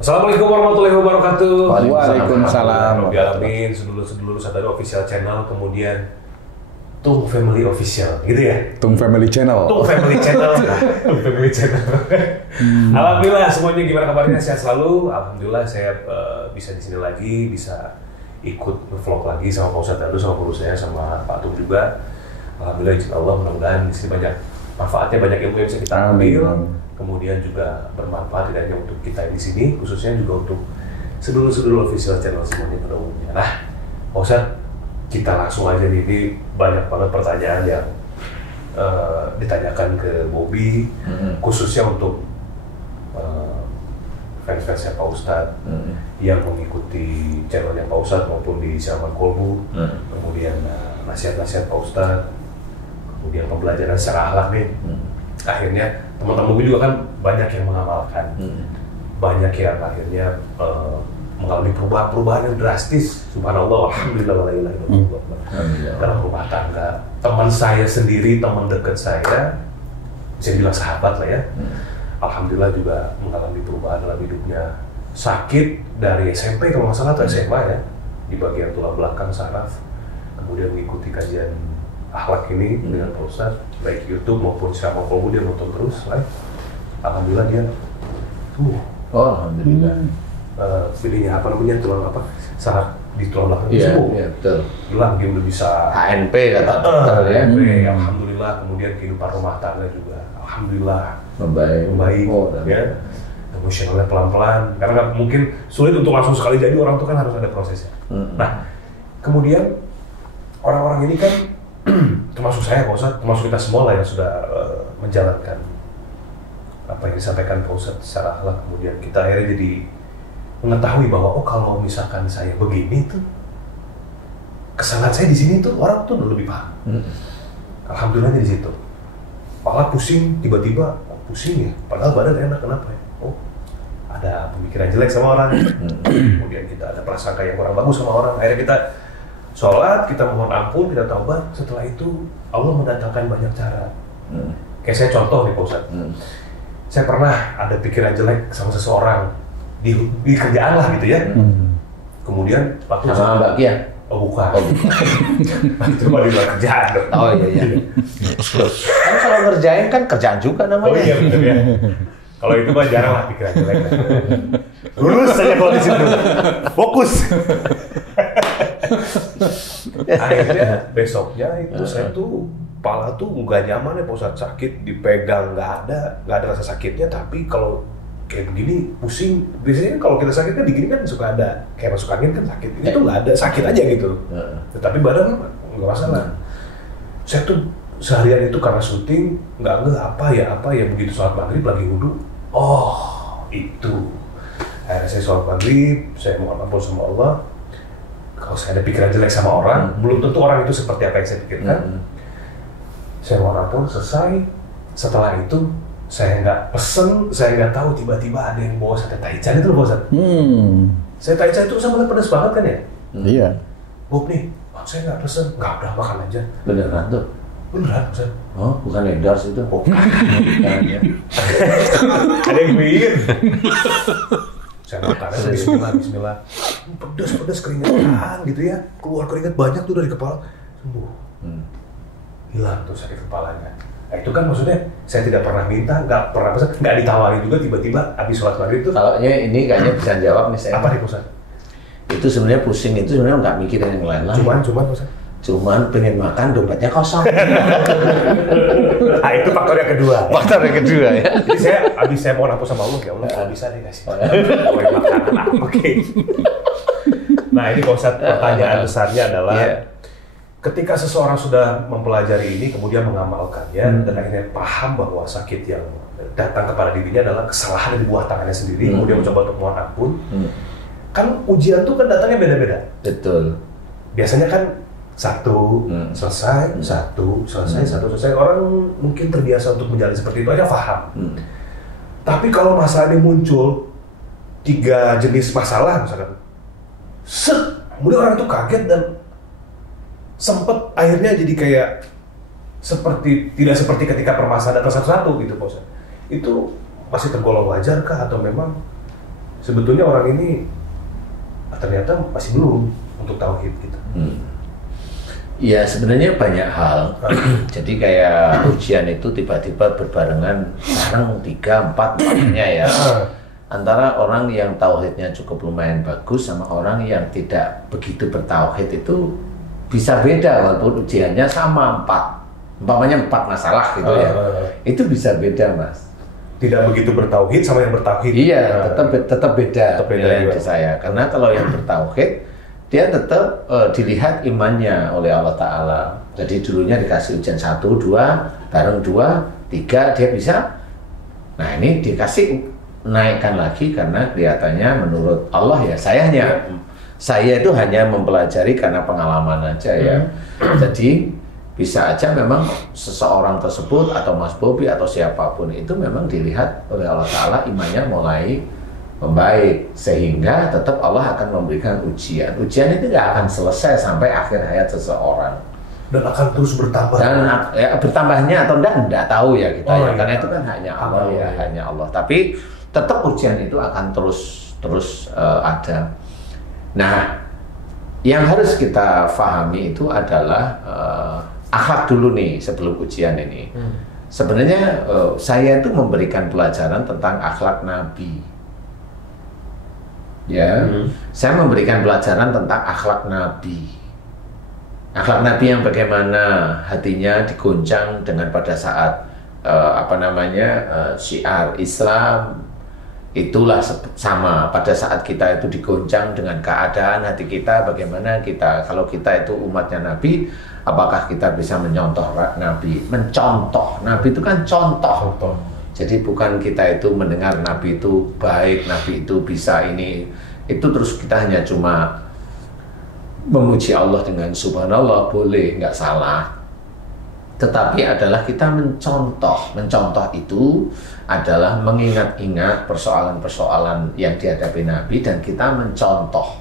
Assalamualaikum warahmatullahi wabarakatuh. Waalaikumsalam. Alamin, sedulur-sedulur sadari official channel, kemudian Tung Family Official, gitu ya? Tung Family Channel. Tung Family Channel. Tung Family Channel. Alhamdulillah semuanya gimana kabarnya? Sehat selalu. Alhamdulillah saya bisa di sini lagi, bisa ikut vlog lagi sama Pak Ustadz Dandu, sama guru saya, sama Pak Tung juga. Alhamdulillah, insya Allah mudah-mudahan di sini banyak manfaatnya, banyak ilmu yang bisa kita ambil. Kemudian juga bermanfaat tidak hanya untuk kita di sini, khususnya juga untuk sedulur-sedulur official channel semuanya pada umumnya. Nah, Pak Ustadz, kita langsung aja nih, ini banyak banget pertanyaan yang ditanyakan ke Bobby, khususnya untuk fans-fansnya Pak Ustadz yang mengikuti channelnya Pak Ustadz maupun di Siaman Kolbu, kemudian nasihat-nasihat Pak Ustadz, kemudian pembelajaran secara akhlak nih. Akhirnya teman-teman gue juga kan banyak yang mengamalkan, banyak yang akhirnya mengalami perubahan yang drastis. Subhanallah, alhamdulillah, walillahi dalam rumah tangga. Teman saya sendiri, teman dekat saya bilang sahabat lah ya, alhamdulillah juga mengalami perubahan dalam hidupnya. Sakit dari SMP kalau nggak salah atau SMA ya, di bagian tulang belakang saraf, kemudian mengikuti kajian akhlak ini dengan Pak Ustadz, baik YouTube maupun Siaman Kolbu, dia nonton terus live. Alhamdulillah dia sembuh. Oh, alhamdulillah. Pilihnya apa namanya, tulang apa, saraf di tulang belakang sembuh. Iya, betul. Hilang, dia udah bisa HNP kata dokter ya. Alhamdulillah. Kemudian kehidupan rumah tangga juga alhamdulillah membaik. Ya. Emosionalnya pelan-pelan, karena kan mungkin sulit untuk langsung sekali jadi, orang itu kan harus ada prosesnya. Nah, kemudian orang-orang ini kan termasuk saya, Pak Ustadz, termasuk kita semua lah yang sudah menjalankan apa yang disampaikan Pak Ustadz secara akhlak. Kemudian kita akhirnya jadi mengetahui bahwa oh, kalau misalkan saya begini tuh kesalahan saya di sini tuh orang tuh lebih paham. Alhamdulillahnya di situ. Kepala pusing, tiba-tiba pusing ya, padahal badan enak, kenapa ya? Oh, ada pemikiran jelek sama orang. Kemudian kita ada prasangka yang kurang bagus sama orang. Akhirnya kita sholat, kita mohon ampun, kita taubat. Setelah itu Allah mendatangkan banyak cara. Kayak saya contoh nih Pak Ustadz. Saya pernah ada pikiran jelek sama seseorang di kerjaan lah gitu ya. Kemudian waktu sama Mbak Kia? Oh bukan. Itu mah di luar kerjaan dong. Oh iya. Kan kalau ngerjain kan kerjaan juga namanya. Oh iya benar ya. Kalau itu mah jarang lah pikiran jelek. Lulus saja kalau di situ. Fokus. Akhirnya besoknya itu saya tuh kepala tuh nggak nyaman ya Pak Ustadz, sakit, dipegang nggak ada rasa sakitnya, tapi kalau kayak begini pusing. Biasanya kalau kita sakit kan digini kan suka ada kayak masuk angin kan sakit, ini tuh nggak ada, sakit aja gitu. Tetapi badan nggak masalah. Saya tuh seharian itu karena syuting nggak apa ya begitu sholat maghrib lagi wudhu, oh itu akhirnya saya sholat maghrib, saya mohon ampun sama Allah. Kalau saya ada pikiran jelek sama orang, belum tentu orang itu seperti apa yang saya pikirkan. Saya mohon ampun, selesai. Setelah itu saya nggak pesen, saya nggak tahu, tiba-tiba ada yang bawa sate taichan itu loh, Bosan. Saya taichan itu sama pedas banget kan ya? Iya. Bob nih, saya nggak pesen, nggak udah makan aja. Beneran tuh? Beneran, Bosan. Oh, bukan endorse itu? Oh, bukan. Ada yang bikin. Saya makan, bismillah. Pedas keringetan gitu ya, keluar keringet banyak tuh dari kepala, sembuh. Hilang tuh sakit kepalanya. Nah itu kan maksudnya saya tidak pernah minta, nggak pernah pesan, nggak ditawari juga, tiba-tiba habis sholat maghrib tuh. Kalau ini kayaknya bisa jawab nih saya. Apa nih Ustaz? Itu sebenarnya pusing itu sebenarnya nggak mikirin yang lain-lain. Cuman Ustaz? Cuman pengen makan, dompetnya kosong. Nah itu faktor yang kedua. Faktor yang kedua ya. Jadi habis saya mohon ampun sama Allah, ya Allah kalau bisa nih kasih. Makanan oke. Nah ini Pak Ustaz, pertanyaan besarnya adalah ketika seseorang sudah mempelajari ini, kemudian mengamalkannya, dan akhirnya paham bahwa sakit yang datang kepada dirinya adalah kesalahan dari buah tangannya sendiri, kemudian mencoba untuk mohon ampun, kan ujian tuh kan datangnya beda-beda. Betul. Biasanya kan satu selesai, satu selesai. Orang mungkin terbiasa untuk menjalani seperti itu aja, paham. Tapi kalau masalahnya muncul 3 jenis masalah misalkan, kemudian orang itu kaget dan sempet akhirnya jadi kayak tidak seperti ketika permasalahan datang satu-satu gitu, Pak Ustadz. Itu masih tergolong wajar kah atau memang sebetulnya orang ini ternyata masih belum untuk tauhid gitu. Ya sebenarnya banyak hal. Jadi kayak ujian itu tiba-tiba berbarengan bareng 3, 4 makanya ya. Antara orang yang tauhidnya cukup lumayan bagus sama orang yang tidak begitu bertauhid itu bisa beda walaupun ujiannya sama 4. Umpamanya 4 masalah gitu ya. Itu bisa beda, Mas. Tidak begitu bertauhid sama yang bertauhid. Iya, tetap beda juga. di saya. Karena kalau yang bertauhid dia tetap dilihat imannya oleh Allah Ta'ala. Jadi dulunya dikasih ujian 1, 2, bareng 2, 3 dia bisa. Nah ini dikasih naikkan lagi karena kelihatannya menurut Allah ya saya itu hanya mempelajari karena pengalaman aja ya. Jadi bisa aja memang seseorang tersebut atau Mas Bobi atau siapapun itu memang dilihat oleh Allah Ta'ala imannya mulai membaik sehingga tetap Allah akan memberikan ujian. Ujian itu nggak akan selesai sampai akhir hayat seseorang. Dan akan terus bertambah. Dan ya, bertambahnya atau enggak tahu ya kita ya. Karena itu kan hanya Allah ya, hanya Allah. Tapi tetap ujian itu akan terus ada. Nah, yang harus kita pahami itu adalah akhlak dulu nih sebelum ujian ini. Sebenarnya saya itu memberikan pelajaran tentang akhlak Nabi. Ya, saya memberikan pelajaran tentang akhlak Nabi. Akhlak Nabi yang bagaimana hatinya digoncang dengan pada saat syiar Islam. Itulah sama pada saat kita itu digoncang dengan keadaan hati kita, bagaimana kita, kalau kita itu umatnya Nabi, apakah kita bisa mencontoh Nabi? Mencontoh, Nabi itu kan contoh. Jadi bukan kita itu mendengar Nabi itu baik, Nabi itu bisa ini, itu terus kita hanya cuma memuji Allah dengan subhanallah, boleh, nggak salah. Tetapi adalah kita mencontoh. Mencontoh itu adalah mengingat-ingat persoalan-persoalan yang dihadapi Nabi dan kita mencontoh.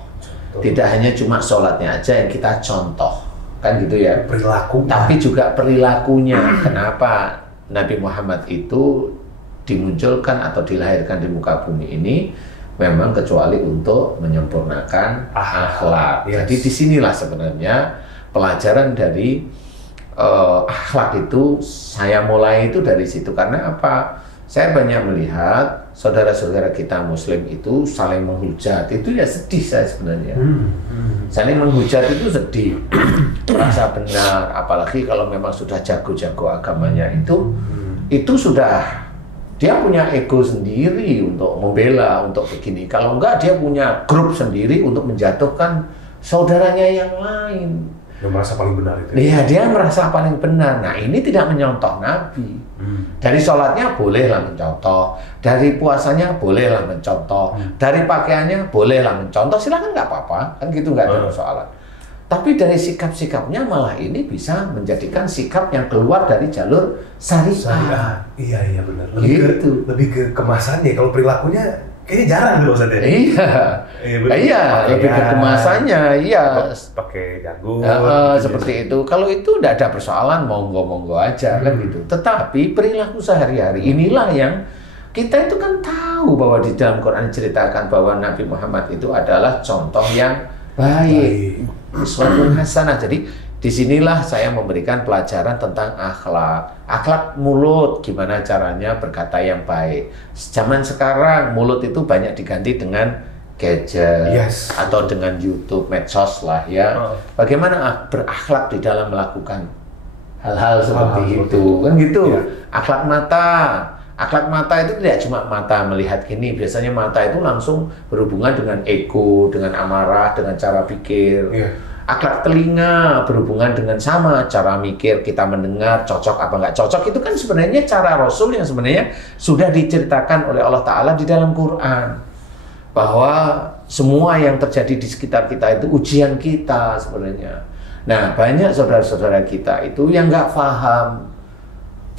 Tidak hanya cuma sholatnya aja yang kita contoh, kan gitu ya. Perilaku. Tapi juga perilakunya. Kenapa Nabi Muhammad itu dimunculkan atau dilahirkan di muka bumi ini? Memang kecuali untuk menyempurnakan akhlak. Jadi disinilah sebenarnya pelajaran dari akhlak itu saya mulai itu dari situ. Karena apa? Saya banyak melihat saudara-saudara kita Muslim itu saling menghujat. Itu ya sedih saya sebenarnya. Saling menghujat itu sedih. Merasa benar. Apalagi kalau memang sudah jago-jago agamanya itu sudah dia punya ego sendiri untuk membela, untuk begini. Kalau enggak dia punya grup sendiri untuk menjatuhkan saudaranya yang lain. Dia merasa paling benar itu. Iya, dia merasa paling benar. Nah, ini tidak menyontoh Nabi. Dari sholatnya bolehlah mencontoh, dari puasanya bolehlah mencontoh, dari pakaiannya bolehlah mencontoh. Silakan, nggak apa-apa, kan gitu, nggak ada persoalan. Tapi dari sikap-sikapnya malah ini bisa menjadikan sikap yang keluar dari jalur syariah. Iya benar. Lebih ke kemasannya. Kalau perilakunya kayaknya jarang dulu Ustaz. Iya, lebih ke kemasannya, iya. Pakai jagung. Seperti itu. Kalau itu tidak ada persoalan, monggo-monggo aja kan gitu. Tetapi perilaku sehari-hari inilah yang kita itu kan tahu bahwa di dalam Quran diceritakan bahwa Nabi Muhammad itu adalah contoh yang baik. Uswatun hasanah. Jadi disinilah saya memberikan pelajaran tentang akhlak. Akhlak mulut, gimana caranya berkata yang baik. Zaman sekarang mulut itu banyak diganti dengan gadget atau dengan YouTube, medsos lah ya. Bagaimana berakhlak di dalam melakukan hal-hal seperti itu, kan gitu. Akhlak mata. Akhlak mata itu tidak cuma mata melihat gini, biasanya mata itu langsung berhubungan dengan ego, dengan amarah, dengan cara pikir. Akhlak telinga berhubungan dengan sama cara mikir, kita mendengar cocok apa nggak cocok. Itu kan sebenarnya cara Rasul yang sebenarnya sudah diceritakan oleh Allah Ta'ala di dalam Quran. Bahwa semua yang terjadi di sekitar kita itu ujian kita sebenarnya. Nah, banyak saudara-saudara kita itu yang nggak paham.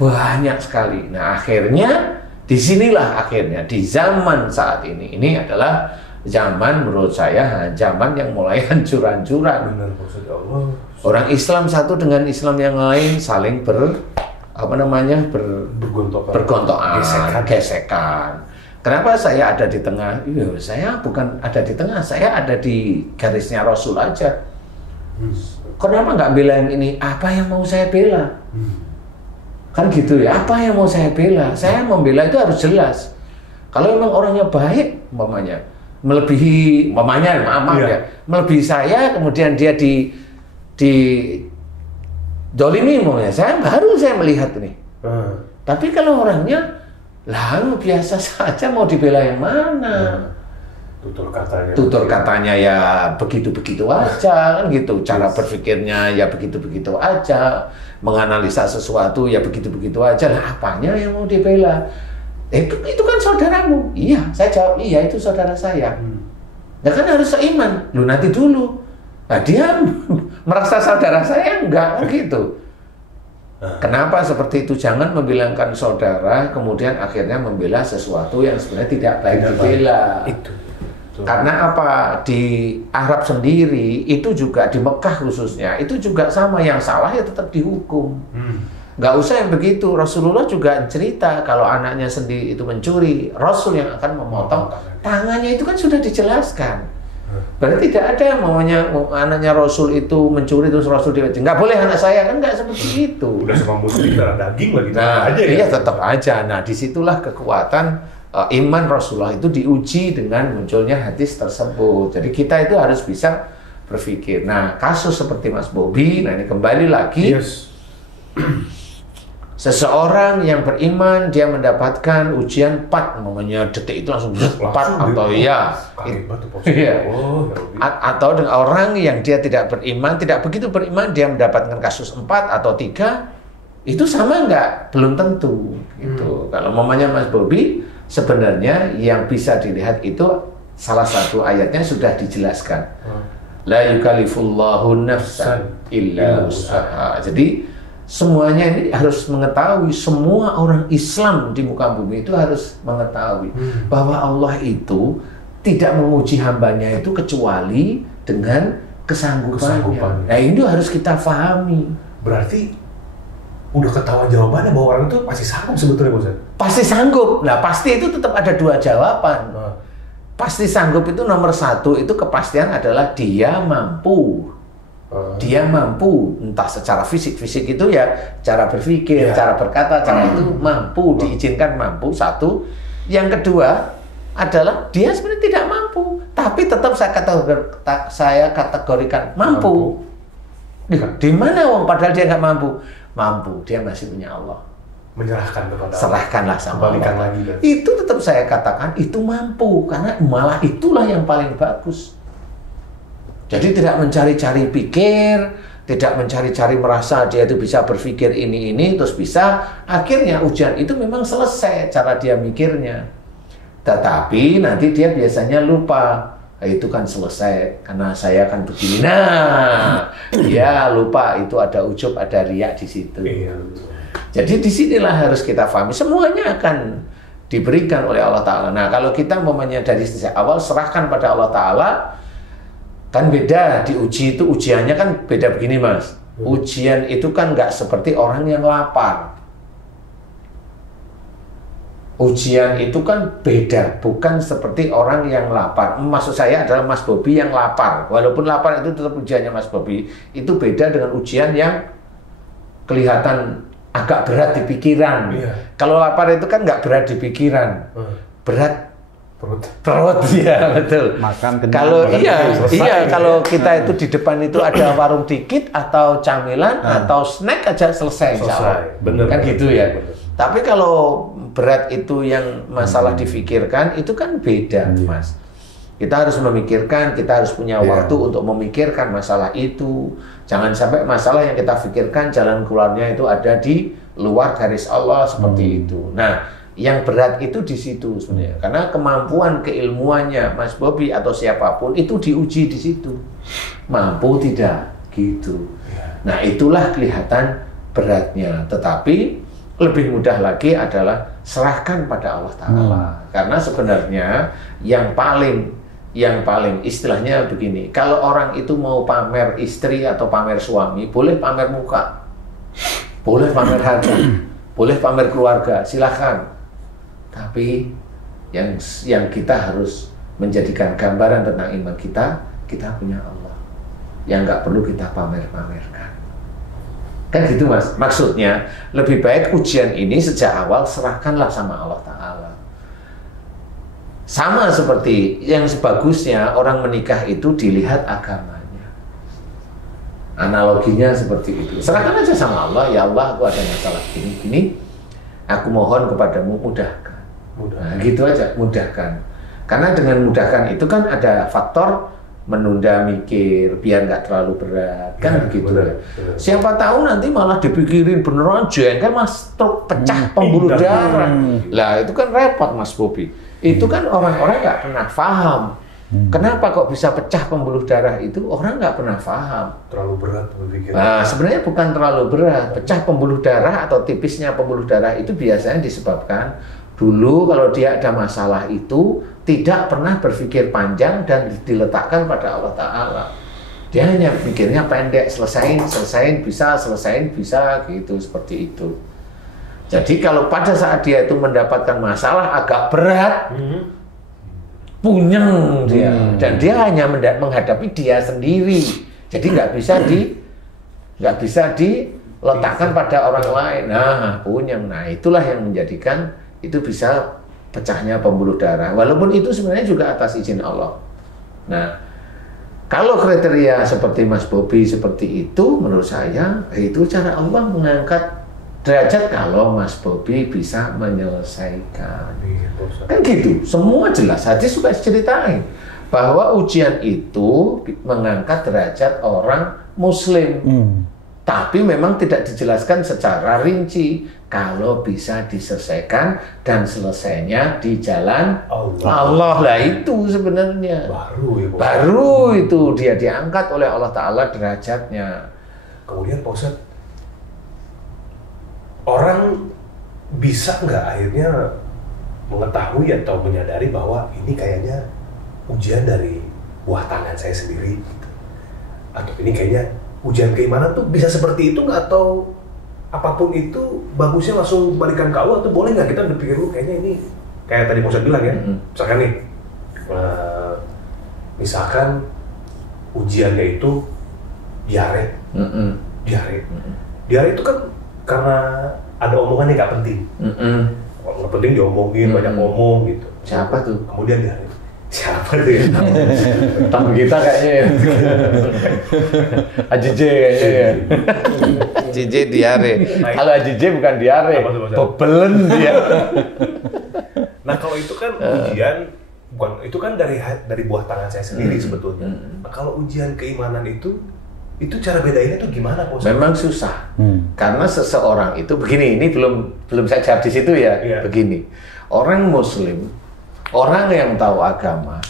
Banyak sekali. Nah, akhirnya disinilah akhirnya di zaman saat ini adalah zaman menurut saya zaman yang mulai hancur-hancuran. Orang Islam satu dengan Islam yang lain saling bergontokan, gesekan. Kenapa saya ada di tengah? Iya, saya bukan ada di tengah, saya ada di garisnya Rasul aja. Kenapa nggak bela yang ini? Apa yang mau saya bela? Kan gitu ya, apa yang mau saya bela? Saya membela itu harus jelas. Kalau memang orangnya baik, umpamanya, melebihi, umpamanya, maaf ya, melebihi saya, kemudian dia di dolimi, umpamanya, baru saya melihat ini. Tapi kalau orangnya lalu biasa saja, mau dibela yang mana? Tutur katanya ya begitu-begitu aja, kan gitu. Cara berpikirnya ya begitu-begitu aja. Menganalisa sesuatu ya begitu-begitu aja. Nah, apanya yang mau dibela? Itu kan saudaramu. Iya, saya jawab, iya itu saudara saya. Nah kan harus seiman. Lu nanti dulu. Nah dia merasa saudara saya enggak, kan gitu. Kenapa seperti itu? Jangan membilangkan saudara, kemudian akhirnya membela sesuatu yang sebenarnya tidak baik dibela. Itu. Karena apa? Di Arab sendiri, itu juga di Mekah khususnya, itu juga sama, yang salah ya tetap dihukum. Nggak usah yang begitu. Rasulullah juga cerita kalau anaknya sendiri itu mencuri, Rasul yang akan memotong tangannya, itu kan sudah dijelaskan. Berarti tidak ada yang maunya anaknya Rasul itu mencuri terus Rasul dihukum. Nggak boleh anak saya, kan nggak seperti itu. Udah sama muslim darah daging lagi. Nah, aja iya tetap aja. Nah, disitulah kekuatan iman Rasulullah itu diuji dengan munculnya hadis tersebut. Jadi kita itu harus bisa berpikir. Nah, kasus seperti Mas Bobi, nah ini kembali lagi. Seseorang yang beriman, dia mendapatkan ujian 4, namanya detik itu langsung 4 atau ya. Atau dengan orang yang dia tidak beriman, tidak begitu beriman, dia mendapatkan kasus 4 atau 3, itu sama enggak? Belum tentu. Gitu. Kalau mamanya Mas Bobi, sebenarnya yang bisa dilihat itu salah satu ayatnya sudah dijelaskan. La yukallifullahu nafsan illa wus'aha. Jadi semuanya ini harus mengetahui, semua orang Islam di muka bumi itu harus mengetahui bahwa Allah itu tidak menguji hambanya itu kecuali dengan kesanggupannya. Nah itu harus kita pahami. Berarti udah ketahuan jawabannya bahwa orang itu pasti sanggup sebetulnya, Bos. Pasti sanggup. Nah pasti itu tetap ada 2 jawaban. Pasti sanggup itu nomor 1, itu kepastian adalah dia mampu. Dia mampu, entah secara fisik itu ya, cara berpikir, cara berkata, cara itu mampu, diizinkan mampu, 1. Yang kedua adalah dia sebenarnya tidak mampu, tapi tetap saya kategorikan mampu. Di mana wong padahal dia nggak mampu? Mampu, dia masih punya Allah. Menyerahkan kepada Allah. Serahkanlah sama Allah. Lagi, itu tetap saya katakan itu mampu, karena malah itulah yang paling bagus. Jadi tidak mencari-cari pikir, tidak mencari-cari merasa dia itu bisa berpikir ini terus bisa, akhirnya ujian itu memang selesai cara dia mikirnya. Tetapi nanti dia biasanya lupa, itu kan selesai karena saya kan begini. Nah, dia lupa itu ada ujub, ada riak di situ. Jadi disinilah harus kita pahami, semuanya akan diberikan oleh Allah Ta'ala. Nah kalau kita memangnya dari sejak awal serahkan pada Allah Ta'ala, kan beda. Diuji itu ujiannya kan beda begini, Mas. Ujian itu kan nggak seperti orang yang lapar. Ujian itu kan beda, bukan seperti orang yang lapar. Maksud saya adalah Mas Bobi yang lapar. Walaupun lapar itu tetap ujiannya Mas Bobi. Itu beda dengan ujian yang kelihatan agak berat di pikiran. Kalau lapar itu kan nggak berat di pikiran, berat perut ya, betul. Makan kalau kalau kita itu di depan itu ada warung dikit atau camilan atau snack aja selesai. Bener, kan gitu ya. Tapi kalau berat itu yang masalah difikirkan itu kan beda, Mas. Kita harus memikirkan, kita harus punya waktu untuk memikirkan masalah itu. Jangan sampai masalah yang kita pikirkan jalan keluarnya itu ada di luar garis Allah seperti itu. Nah, yang berat itu di situ sebenarnya, karena kemampuan keilmuannya Mas Bobi atau siapapun itu diuji di situ, mampu tidak gitu. Nah itulah kelihatan beratnya. Tetapi lebih mudah lagi adalah serahkan pada Allah Ta'ala. Karena sebenarnya yang paling istilahnya begini, kalau orang itu mau pamer istri atau pamer suami, boleh pamer muka, boleh pamer harta, boleh pamer keluarga, silahkan. Tapi yang kita harus menjadikan gambaran tentang iman kita punya Allah yang nggak perlu kita pamer-pamerkan. Kan gitu Mas, maksudnya lebih baik ujian ini sejak awal serahkanlah sama Allah Ta'ala. Sama seperti yang sebagusnya orang menikah itu dilihat agamanya. Analoginya seperti itu. Serahkan aja sama Allah, ya Allah aku ada masalah gini, aku mohon kepadamu mudahkan. Nah, gitu aja, mudahkan. Karena dengan mudahkan itu kan ada faktor menunda mikir biar nggak terlalu berat kan begitu ya. Siapa tahu nanti malah dipikirin beneran jengkel Mas, stroke pecah pembuluh darah. Lah itu kan repot Mas Bobi. Itu kan orang-orang nggak pernah paham. Kenapa kok bisa pecah pembuluh darah itu orang nggak pernah paham. Terlalu berat berpikir. Nah sebenarnya bukan terlalu berat. Pecah pembuluh darah atau tipisnya pembuluh darah itu biasanya disebabkan dulu kalau dia ada masalah itu tidak pernah berpikir panjang dan diletakkan pada Allah Ta'ala. Dia hanya pikirnya pendek, selesain bisa gitu, seperti itu. Jadi kalau pada saat dia itu mendapatkan masalah agak berat, punyeng dia, dan dia hanya menghadapi dia sendiri. Jadi nggak bisa diletakkan pada orang lain. Nah, punyeng. Nah, itulah yang menjadikan itu bisa pecahnya pembuluh darah, walaupun itu sebenarnya juga atas izin Allah. Nah, kalau kriteria seperti Mas Bobi seperti itu, menurut saya itu cara Allah mengangkat derajat kalau Mas Bobi bisa menyelesaikan. Kan gitu, semua jelas. Hadis juga ceritain bahwa ujian itu mengangkat derajat orang Muslim. Tapi memang tidak dijelaskan secara rinci. Kalau bisa diselesaikan dan selesainya di jalan Allah lah itu sebenarnya. Baru itu dia diangkat oleh Allah Ta'ala derajatnya. Kemudian Pak Ustadz, orang bisa nggak akhirnya mengetahui atau menyadari bahwa ini kayaknya ujian dari buah tangan saya sendiri, atau ini kayaknya ujian keimanan tuh bisa seperti itu nggak, atau apapun itu bagusnya langsung balikan ke Allah, atau boleh nggak kita berpikir dulu kayaknya ini kayak tadi Pak Ustadz bilang ya, misalkan nih misalkan ujiannya itu diare, diare itu kan karena ada omongan yang nggak penting, nggak penting diomongin, banyak ngomong gitu. Siapa tuh? Kemudian diare. Siapa tuh ya? Tamu kita kayaknya ya. AJJ kayaknya ya. AJJ diare. Kalau AJJ bukan diare, bebelen dia. Nah kalau itu kan ujian, bukan, itu kan dari buah tangan saya sendiri sebetulnya. Nah kalau ujian keimanan itu cara bedainnya tuh gimana Pak? Memang susah. Karena seseorang itu begini, ini belum saya jawab di situ ya. Begini, orang Muslim, orang yang tahu agama,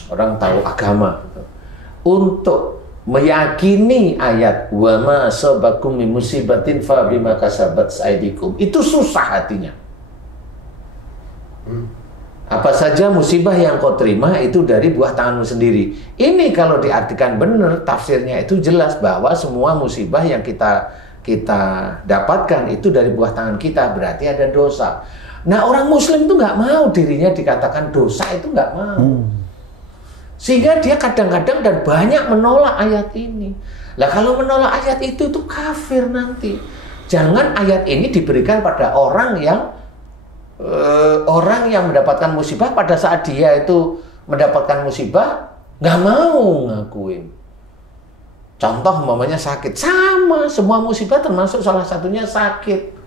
untuk meyakini ayat wa ma asabakum min musibatin fa bima kasabat aydikum, itu susah hatinya. Apa saja musibah yang kau terima itu dari buah tanganmu sendiri. Ini kalau diartikan benar, tafsirnya itu jelas bahwa semua musibah yang kita dapatkan itu dari buah tangan kita, berarti ada dosa. Nah orang Muslim itu nggak mau dirinya dikatakan dosa, itu nggak mau. Sehingga dia kadang-kadang dan banyak menolak ayat ini. Lah kalau menolak ayat itu kafir nanti. Jangan ayat ini diberikan pada orang yang mendapatkan musibah, pada saat dia itu mendapatkan musibah nggak mau ngakuin. Contoh umpamanya sakit, sama semua musibah termasuk salah satunya sakit.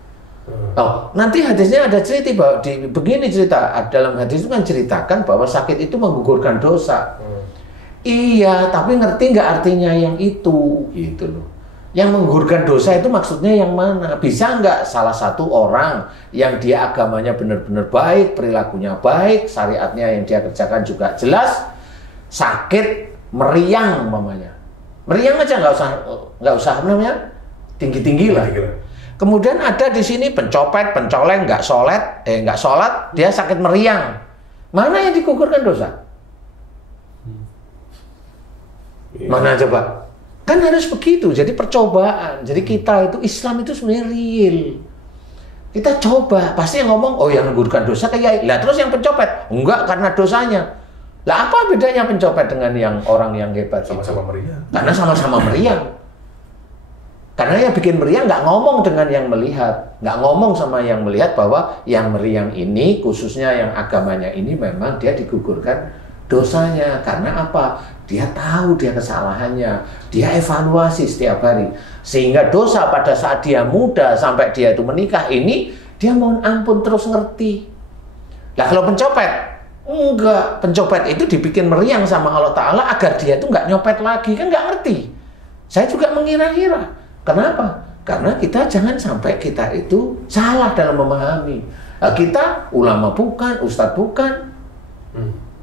Oh, nanti hadisnya ada cerita bahwa begini cerita dalam hadis itu kan ceritakan bahwa sakit itu menggugurkan dosa. Iya, tapi ngerti nggak artinya yang itu, gitu loh. Yang menggugurkan dosa itu maksudnya yang mana? Bisa nggak salah satu orang yang dia agamanya benar-benar baik, perilakunya baik, syariatnya yang dia kerjakan juga jelas, sakit meriang umpamanya. Meriang aja nggak usah namanya tinggi-tinggi lah. Kemudian ada di sini pencopet, pencoleng, nggak sholat, dia sakit meriang. Mana yang digugurkan dosa? Mana coba? Kan harus begitu. Jadi percobaan. Jadi kita itu Islam itu sebenarnya real. Kita coba, pasti yang ngomong, oh yang menggugurkan dosa kayak lah, terus yang pencopet, enggak karena dosanya. Lah apa bedanya pencopet dengan yang orang yang hebat? Sama-sama meriah. Karena sama-sama meriah. Karena yang bikin meriah nggak ngomong dengan yang melihat, nggak ngomong sama yang melihat bahwa yang meriah ini, khususnya yang agamanya ini memang dia digugurkan dosanya. Karena apa? Dia tahu dia kesalahannya, dia evaluasi setiap hari. Sehingga dosa pada saat dia muda sampai dia itu menikah ini, dia mohon ampun terus ngerti. Nah kalau pencopet, enggak. Pencopet itu dibikin meriang sama Allah Ta'ala agar dia itu nggak nyopet lagi, kan nggak ngerti. Saya juga mengira-ngira. Kenapa? Karena kita jangan sampai kita itu salah dalam memahami. Nah, kita ulama bukan, ustadz bukan,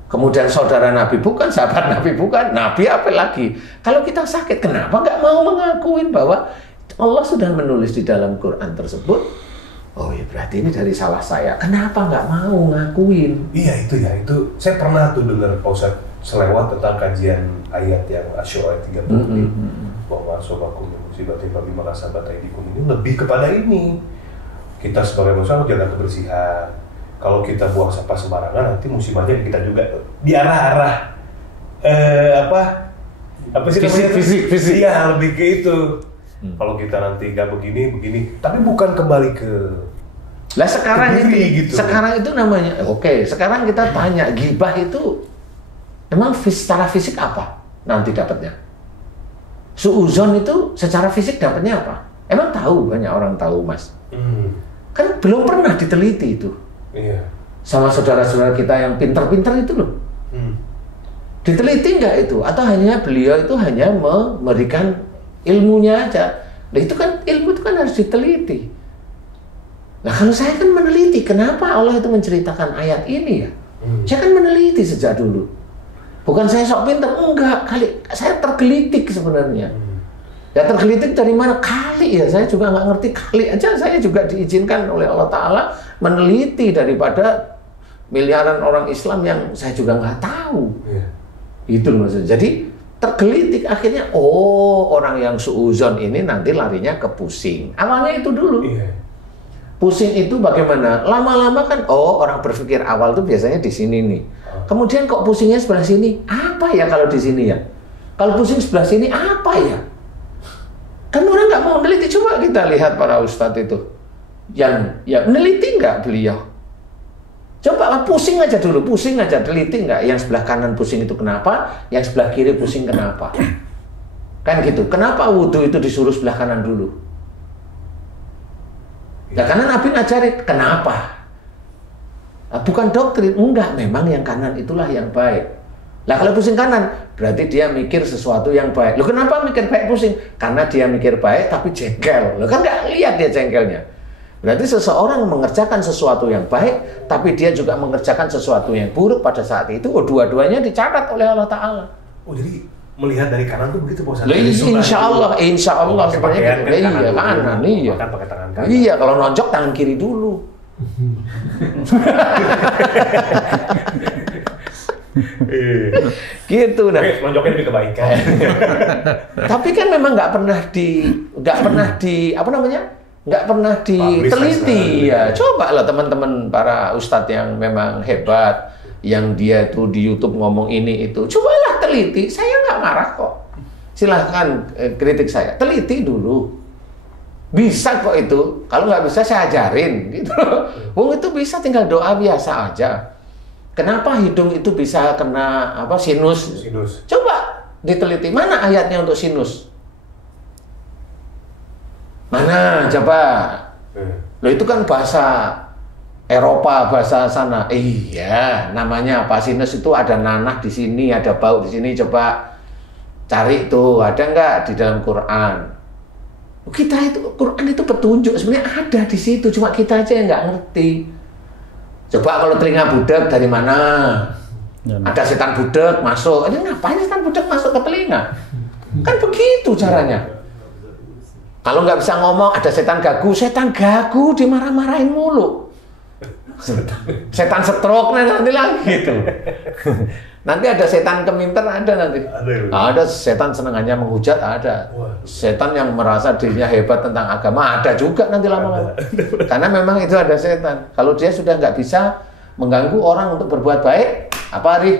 kemudian saudara Nabi bukan, sahabat Nabi bukan, Nabi apa lagi? Kalau kita sakit, kenapa nggak mau mengakuin bahwa Allah sudah menulis di dalam Quran tersebut? Oh ya berarti ini dari salah saya. Kenapa nggak mau ngakuin? Iya itu ya, itu saya pernah tuh dengar Pak Ustadz selewat tentang kajian ayat yang Asy-Syu'ara 30 bahwa sobakum musibatin bagi maka sahabat aidikum ini lebih kepada ini. Kita sebagai manusia harus jaga kebersihan. Kalau kita buang sampah sembarangan nanti musibahnya kita juga di arah-arah apa sih fisik. Iya lebih ke itu. Kalau kita nanti nggak begini, tapi bukan kembali ke lah sekarang itu, gitu. Sekarang itu namanya, oke, sekarang kita tanya gibah itu emang secara fisik apa nanti dapatnya? Suuzon itu secara fisik dapatnya apa? Emang tahu, banyak orang tahu Mas. Kan belum pernah diteliti itu. Iya. Sama saudara-saudara kita yang pintar-pintar itu loh. Diteliti nggak itu? Atau hanya beliau itu hanya memberikan ilmunya aja? Nah itu kan ilmu itu kan harus diteliti. Nah kalau saya kan meneliti, kenapa Allah itu menceritakan ayat ini ya? Saya kan meneliti sejak dulu. Bukan saya sok pintar, enggak. Saya tergelitik sebenarnya. Ya tergelitik dari mana? Kali ya, saya juga nggak ngerti. Kali aja saya juga diizinkan oleh Allah Ta'ala meneliti daripada miliaran orang Islam yang saya juga nggak tahu. Itu maksudnya. Jadi tergelitik akhirnya, oh orang yang suuzon ini nanti larinya ke pusing. Awalnya itu dulu. Pusing itu bagaimana? Lama-lama kan, oh orang berpikir awal tuh biasanya di sini nih. Kemudian kok pusingnya sebelah sini? Apa ya kalau di sini ya? Kalau pusing sebelah sini apa ya? Kan orang nggak mau meneliti. Coba kita lihat para ustadz itu. Yang meneliti nggak beliau? Coba pusing aja dulu, pusing aja, teliti nggak? Yang sebelah kanan pusing itu kenapa? Yang sebelah kiri pusing kenapa? Kan gitu. Kenapa wudhu itu disuruh sebelah kanan dulu? Ya karena Nabi ngajarin, kenapa? Nah, bukan doktrin, enggak, memang yang kanan itulah yang baik. Nah kalau pusing kanan, berarti dia mikir sesuatu yang baik. Loh kenapa mikir baik pusing? Karena dia mikir baik tapi jengkel. Loh kan nggak lihat dia jengkelnya. Berarti seseorang mengerjakan sesuatu yang baik, tapi dia juga mengerjakan sesuatu yang buruk pada saat itu. Oh dua-duanya dicatat oleh Allah Ta'ala. Oh jadi melihat dari kanan tuh begitu Pak Ustadz? Insya Allah sebenarnya iya kanan, iya. Pakai tangan kanan. Iya, kalau nonjok tangan kiri dulu. Gitu nah. Nonjoknya lebih kebaikan. Tapi kan memang nggak pernah diteliti ya. Coba lah teman-teman para ustadz yang memang hebat, yang dia tuh di YouTube ngomong ini itu, cobalah teliti. Saya nggak marah kok. Silahkan kritik saya, teliti dulu. Bisa kok itu. Kalau nggak bisa saya ajarin gitu. Wong itu bisa, tinggal doa biasa aja. Kenapa hidung itu bisa kena sinus? Coba diteliti, mana ayatnya untuk sinus? Mana coba? Loh itu kan bahasa Eropa, bahasa sana. Iya, namanya apa? Sinus itu ada nanah di sini, ada bau di sini. Coba cari tuh, ada nggak di dalam Quran? Kita itu, Quran itu petunjuk, sebenarnya ada di situ, cuma kita aja yang nggak ngerti. Coba kalau telinga budak dari mana? Ada setan budak masuk, ini ngapain setan budak masuk ke telinga? Kan begitu caranya. Kalau nggak bisa ngomong, ada setan gagu dimarah-marahin mulu. Setan stroke nanti lagi itu. Nanti ada setan keminter, ada nanti. Ada. Ada setan senangannya menghujat, ada. Setan yang merasa dirinya hebat tentang agama, ada juga nanti lama-lama. Karena memang itu ada setan. Kalau dia sudah nggak bisa mengganggu orang untuk berbuat baik, apa Ari?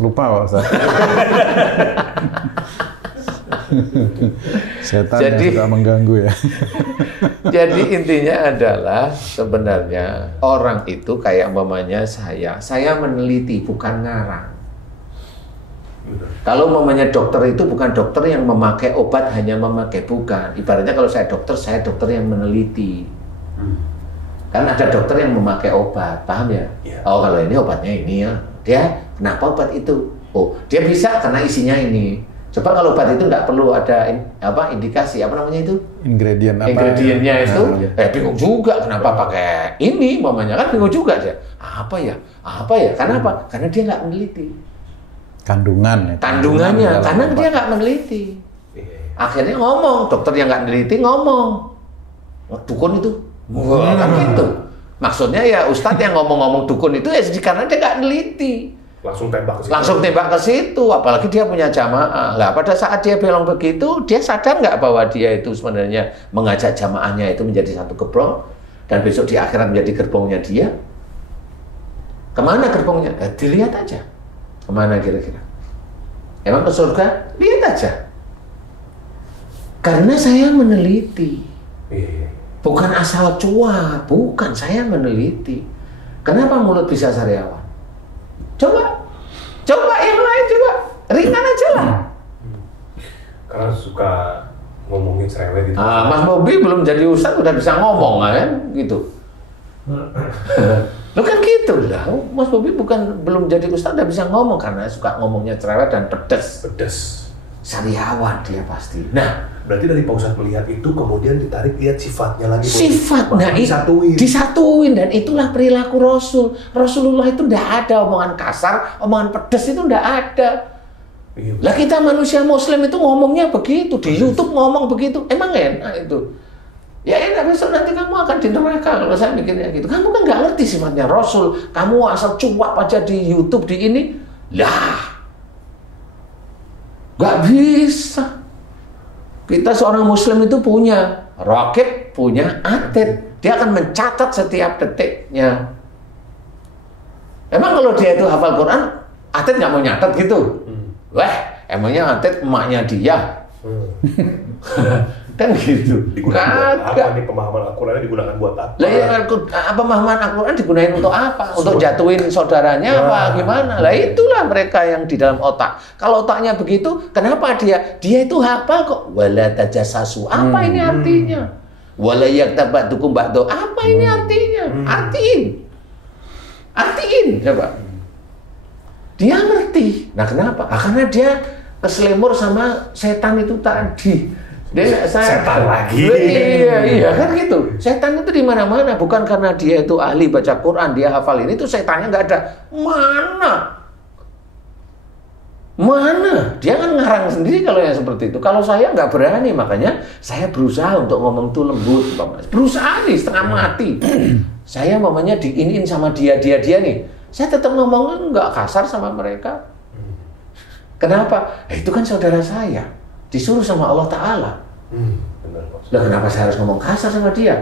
Lupa Pak Ustaz. Setan yang suka mengganggu ya. Jadi intinya adalah sebenarnya orang itu kayak umpamanya saya meneliti bukan ngarang. Kalau umpamanya dokter itu bukan dokter yang memakai obat hanya memakai, bukan. Ibaratnya kalau saya dokter yang meneliti. Kan ada dokter yang memakai obat, paham ya? Oh kalau ini obatnya ini ya, dia kenapa obat itu? Oh dia bisa karena isinya ini. Coba kalau obat itu nggak perlu ada indikasi apa namanya itu? Ingredientnya itu, bingung juga kenapa pakai ini, mamanya kan bingung juga dia. Apa ya? Karena apa? Karena dia nggak meneliti. Kandungannya, karena dia nggak meneliti. Akhirnya ngomong, dokter yang nggak meneliti ngomong, dukun itu, kan gitu. Maksudnya ya Ustadz yang ngomong-ngomong dukun itu ya karena dia nggak meneliti. Langsung tembak ke situ, apalagi dia punya jamaah. Lah pada saat dia bilang begitu, dia sadar nggak bahwa dia itu sebenarnya mengajak jamaahnya itu menjadi satu gerbong, dan besok di akhirat menjadi gerbongnya dia. Kemana gerbongnya? Dilihat aja. Kemana kira-kira? Emang ke surga? Lihat aja. Karena saya meneliti. Bukan asal cuap, bukan, saya meneliti. Kenapa mulut bisa sariawan? Coba yang lain coba, ringan aja lah. Karena suka ngomongin cerewet gitu. Mas Bobi belum jadi ustadz udah bisa ngomong kan, gitu. Lo kan gitu lah, Mas Bobi belum jadi ustadz udah bisa ngomong karena suka ngomongnya cerewet dan pedes. Sariawan dia pasti. Nah, berarti dari Pak Ustadz melihat itu kemudian ditarik lihat sifatnya lagi. Sifatnya disatuin, dan itulah perilaku Rasul. Rasulullah itu tidak ada omongan kasar, omongan pedes itu tidak ada. Lah kita manusia Muslim itu ngomongnya begitu, di YouTube ngomong begitu, emang enak itu? Ya enak, besok nanti kamu akan di neraka kalau saya mikirnya gitu. Kamu kan nggak ngerti sifatnya Rasul, kamu asal cuap aja di YouTube di ini, lah. Gak bisa. Kita seorang Muslim itu punya rakib, punya atid. Dia akan mencatat setiap detiknya. Emang kalau dia itu hafal Quran, atid nggak mau nyatat gitu? Wah, emangnya atid emaknya dia? Kan gitu. Apa nih pemahaman Al-Quran digunakan buat apa? Lah ya, pemahaman Al-Quran digunakan untuk apa? Untuk jatuhin saudaranya apa gimana? Lah itulah mereka yang di dalam otak. Kalau otaknya begitu, kenapa dia itu hafal kok? Wala tajassasu. Apa ini artinya? Wala yaktabadukum ba'du. Apa ini artinya? Artiin. Coba. Dia ngerti. Nah, kenapa? Karena dia keselimur sama setan itu tadi. Setan lagi. Iya kan gitu. Setan itu di mana-mana, bukan karena dia itu ahli baca Quran, dia hafal ini tuh setannya nggak ada. Mana? Dia kan ngarang sendiri kalau yang seperti itu. Kalau saya nggak berani, makanya saya berusaha untuk ngomong tuh lembut, berusaha nih setengah mati. Saya mamanya diinin sama dia nih. Saya tetap ngomongnya nggak kasar sama mereka. Kenapa? Itu kan saudara saya. Disuruh sama Allah Ta'ala. Loh, kenapa saya harus ngomong kasar sama dia?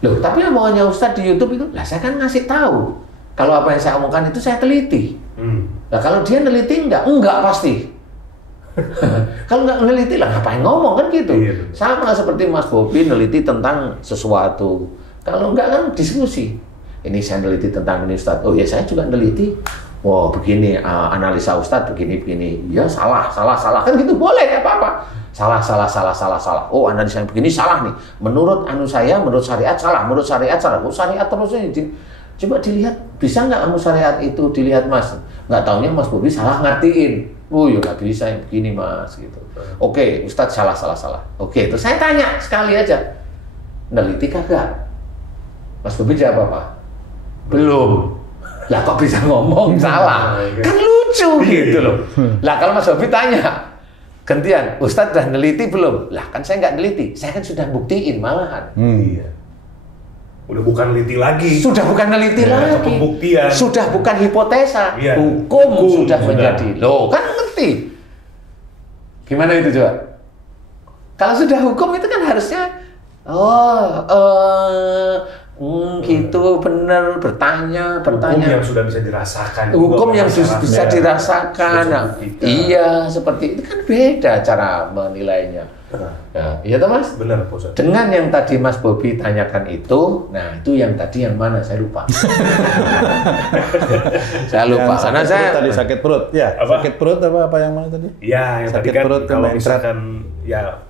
Loh, tapi omongannya Ustadz di YouTube itu, lah saya kan ngasih tahu. Kalau apa yang saya omongkan itu saya teliti. Nah, kalau dia neliti enggak pasti. Kalau nggak neliti lah ngapain ngomong kan gitu. Sama seperti Mas Bobi neliti tentang sesuatu. Kalau enggak kan diskusi. Ini saya neliti tentang ini Ustadz. Oh ya saya juga neliti. Wow, begini analisa Ustadz begini. Ya salah kan gitu boleh ya apa-apa. Salah. Oh, analisa yang begini salah nih. Menurut menurut syariat salah. Oh, syariat terusnya coba dilihat, bisa nggak syariat itu dilihat Mas? Nggak taunya Mas Bobi salah ngertiin. Oh, ya nggak bisa yang begini Mas gitu. Oke, Ustadz salah. Oke, terus saya tanya sekali aja. Neliti kagak? Mas Bobi jawab apa? Belum. Lah kok bisa ngomong salah? Kan lucu gitu loh. Lah kalau Mas Bobi tanya, gantian, Ustadz udah neliti belum? Lah kan saya nggak neliti, saya kan sudah buktiin malahan. Udah bukan neliti lagi. Sudah bukan neliti lagi. Pembuktian. Sudah bukan hipotesa. Iya. Hukum sudah sudah menjadi. Loh, kan ngerti. Gimana itu coba? Kalau sudah hukum itu kan harusnya gitu benar bertanya. Hukum yang sudah bisa dirasakan. Hukum yang bisa dirasakan. Nah, iya, seperti itu kan beda cara menilainya. Ya, iya toh Mas? Benar, Pak Ustadz. Dengan yang tadi Mas Bobi tanyakan itu, nah itu yang tadi yang mana? Saya lupa. Saya lupa. Karena saya tadi sakit perut, ya. Apa? Sakit perut apa yang mana tadi? Ya, yang Sakit tadi kan perut kalau sama misalkan ya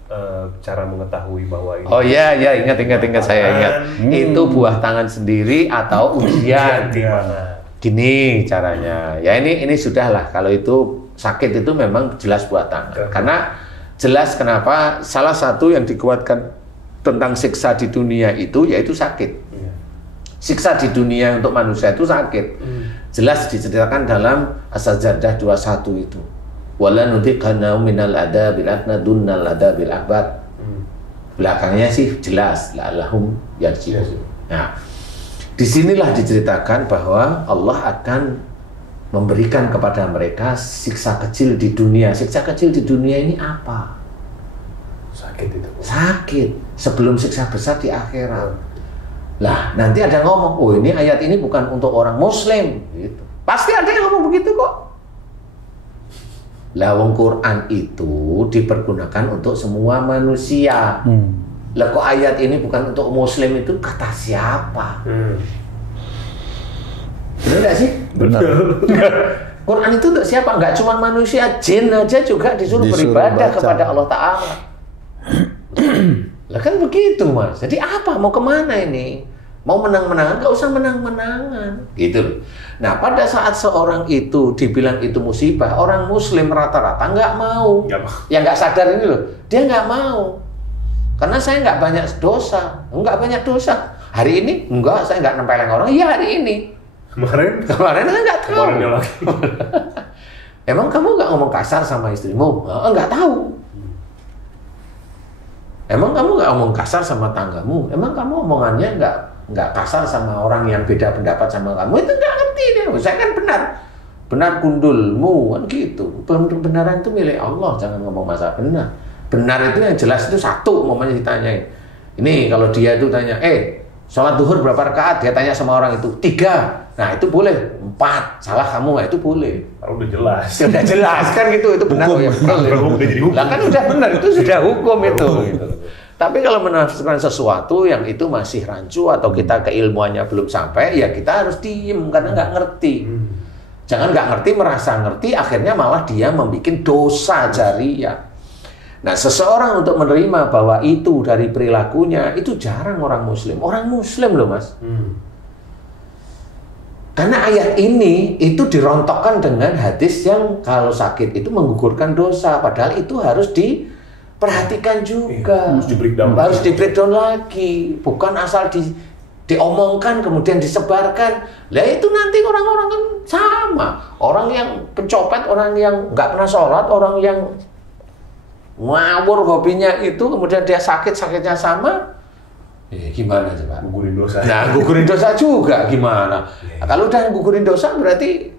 cara mengetahui bahwa ini. Oh iya, ingat saya ingat. Itu buah tangan sendiri atau ujian. Gini caranya. Ya ini sudahlah. Kalau itu sakit itu memang jelas buah tangan. Karena jelas kenapa salah satu yang dikuatkan tentang siksa di dunia itu yaitu sakit. Siksa di dunia untuk manusia itu sakit. Jelas diceritakan dalam As-Sajdah 21 itu. Wala nudhiqanna minal adabil adna dunnal adabil akbar. Belakangnya sih jelas la'allahum yarji'un. Nah, disinilah diceritakan bahwa Allah akan memberikan kepada mereka siksa kecil di dunia. Siksa kecil di dunia ini apa? Sakit itu. Sakit. Sebelum siksa besar di akhirat. Lah, nanti ada yang ngomong, oh ini ayat ini bukan untuk orang Muslim. Gitu. Pasti ada yang ngomong begitu kok. Lah, wong Quran itu dipergunakan untuk semua manusia. Lah, kok ayat ini bukan untuk Muslim itu kata siapa? Benar nggak sih? Benar. Quran itu untuk siapa? Nggak cuma manusia, jin aja juga disuruh beribadah baca kepada Allah Ta'ala. Lah kan begitu Mas. Jadi apa? Mau kemana ini? Mau menang-menangan? Nggak usah menang-menangan. Gitu loh. Nah pada saat seorang itu dibilang itu musibah, orang Muslim rata-rata nggak mau. Yang nggak sadar ini loh, dia nggak mau. Karena saya nggak banyak dosa. Nggak banyak dosa. Hari ini? Enggak, saya nggak nempelin orang. Iya hari ini. Kemarin kan nggak tahu. Emang kamu nggak ngomong kasar sama istrimu? Nggak tahu. Emang kamu nggak ngomong kasar sama tanggamu? Emang kamu omongannya nggak kasar sama orang yang beda pendapat sama kamu? Itu nggak ngerti deh. Saya kan benar gundulmu kan gitu. Kebenaran itu milik Allah. Jangan ngomong masalah benar. Benar itu yang jelas itu satu. Momennya ditanyain. Ini kalau dia itu tanya, sholat duhur berapa rakaat? Dia tanya sama orang itu 3. Nah itu boleh 4, salah kamu, itu boleh. Udah jelas. Udah jelas kan gitu, itu benar. Lah kan udah benar, itu sudah hukum itu. Gitu. Tapi kalau menafsirkan sesuatu yang itu masih rancu atau kita keilmuannya belum sampai, ya kita harus diem karena nggak ngerti. Jangan nggak ngerti merasa ngerti, akhirnya malah dia membuat dosa jariah. Nah seseorang untuk menerima bahwa itu dari perilakunya itu jarang orang Muslim. Orang Muslim loh Mas. Karena ayat ini itu dirontokkan dengan hadis yang kalau sakit itu menggugurkan dosa. Padahal itu harus diperhatikan juga. Harus di breakdown lagi. Bukan asal diomongkan kemudian disebarkan. Lah itu nanti orang-orang kan sama. Orang yang pencopet, orang yang nggak pernah sholat, orang yang ngawur hobinya itu kemudian dia sakitnya sama. Gimana coba? Gugurin dosa. Nah, gugurin dosa juga gimana? Nah, kalau udah gugurin dosa berarti,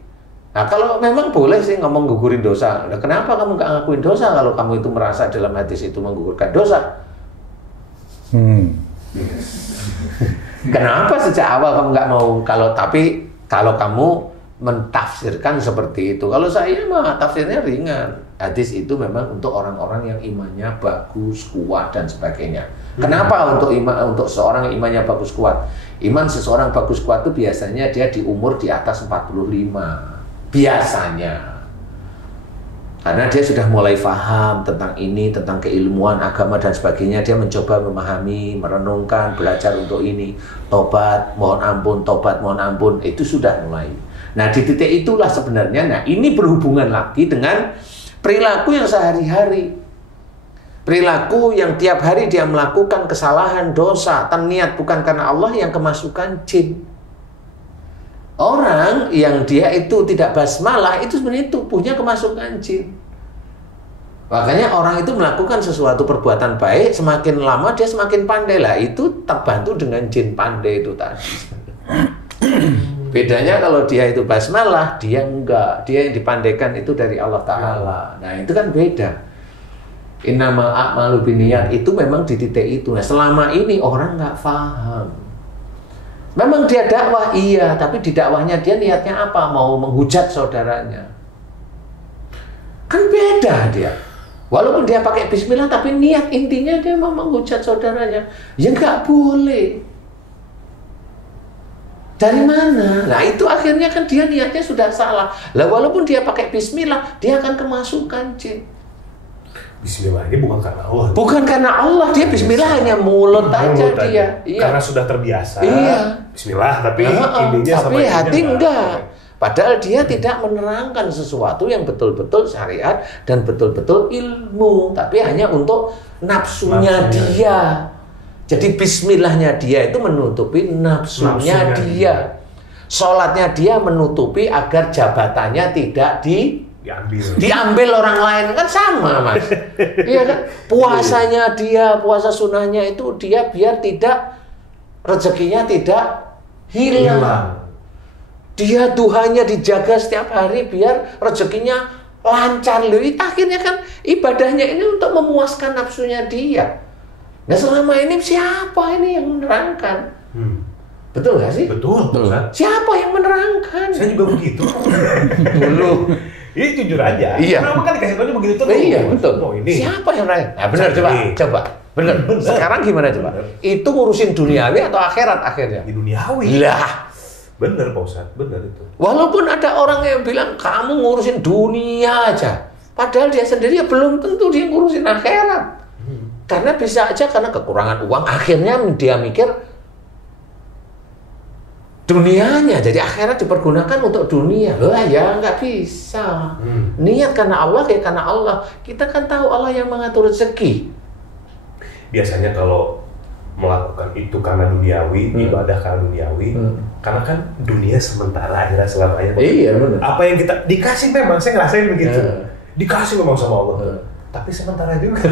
nah kalau memang boleh sih ngomong gugurin dosa. Nah, kenapa kamu nggak ngakuin dosa kalau kamu itu merasa dalam hadis itu menggugurkan dosa? Kenapa sejak awal kamu nggak mau? Tapi kalau kamu mentafsirkan seperti itu, kalau saya mah tafsirnya ringan. Hadis itu memang untuk orang-orang yang imannya bagus, kuat dan sebagainya. Kenapa untuk seorang yang imannya bagus kuat? Iman seseorang bagus kuat itu biasanya dia di umur di atas 45. Biasanya. Karena dia sudah mulai paham tentang ini, tentang keilmuan agama dan sebagainya. Dia mencoba memahami, merenungkan, belajar untuk ini. Tobat, mohon ampun. Itu sudah mulai. Nah di titik itulah sebenarnya, nah ini berhubungan lagi dengan perilaku yang sehari-hari. Perilaku yang tiap hari dia melakukan kesalahan, dosa, niat bukan karena Allah yang kemasukan jin. Orang yang dia itu tidak basmalah itu sebenarnya tubuhnya kemasukan jin. Makanya orang itu melakukan sesuatu perbuatan baik, semakin lama dia semakin pandai lah. Itu terbantu dengan jin pandai itu tadi. Bedanya kalau dia itu basmalah, dia enggak. Dia yang dipandaikan itu dari Allah Ta'ala. Nah itu kan beda. Innamal a'malu binniyat itu memang di titik itu. Nah selama ini orang nggak paham. Memang dia dakwah, iya. Tapi di dakwahnya dia niatnya apa? Mau menghujat saudaranya. Kan beda dia. Walaupun dia pakai bismillah, tapi niat intinya dia mau menghujat saudaranya. Ya nggak boleh. Dari mana? Nah itu akhirnya kan dia niatnya sudah salah. Lah walaupun dia pakai bismillah, dia akan kemasukan jin. Bismillah ini bukan karena Allah. Bukan karena Allah, dia bismillah hanya mulut aja dia. Iya. Karena sudah terbiasa. Iya. Bismillah, tapi intinya sama tapi hati ininya enggak. Padahal dia tidak menerangkan sesuatu yang betul-betul syariat dan betul-betul ilmu, tapi hanya untuk nafsunya dia. Jadi bismillahnya dia itu menutupi nafsunya dia. Sholatnya dia menutupi agar jabatannya tidak diambil orang lain, kan sama mas. Iya kan? Puasanya dia, puasa sunnahnya itu dia biar tidak, rezekinya tidak hilang. Dia duhanya dijaga setiap hari biar rezekinya lancar. Loh, akhirnya kan ibadahnya ini untuk memuaskan nafsunya dia. Nah selama ini siapa ini yang menerangkan? Betul nggak sih? Betul. Siapa yang menerangkan? Saya juga begitu. Dulu. Ini jujur aja. Iya. Kenapa kan dikasih tahu begitu terus? Iya betul. Oh, ini. Siapa yang menerangkan? Nah benar coba. Benar. Bener. Sekarang gimana coba? Itu ngurusin duniawi atau akhirat akhirnya? Di duniawi. Lah. Bener Pak Ustadz, bener itu. Walaupun ada orang yang bilang kamu ngurusin dunia aja, padahal dia sendiri ya belum tentu dia ngurusin akhirat. Karena bisa aja karena kekurangan uang, akhirnya dia mikir dunianya, jadi akhirat dipergunakan untuk dunia. Loh ya nggak bisa. Niat karena Allah kayak karena Allah. Kita kan tahu Allah yang mengatur rezeki. Biasanya kalau melakukan itu karena duniawi, ibadah karena duniawi, karena kan dunia sementara, akhirat selamanya. Iya benar. Apa yang kita dikasih memang, saya ngerasain begitu. Dikasih memang sama Allah. Tapi sementara juga.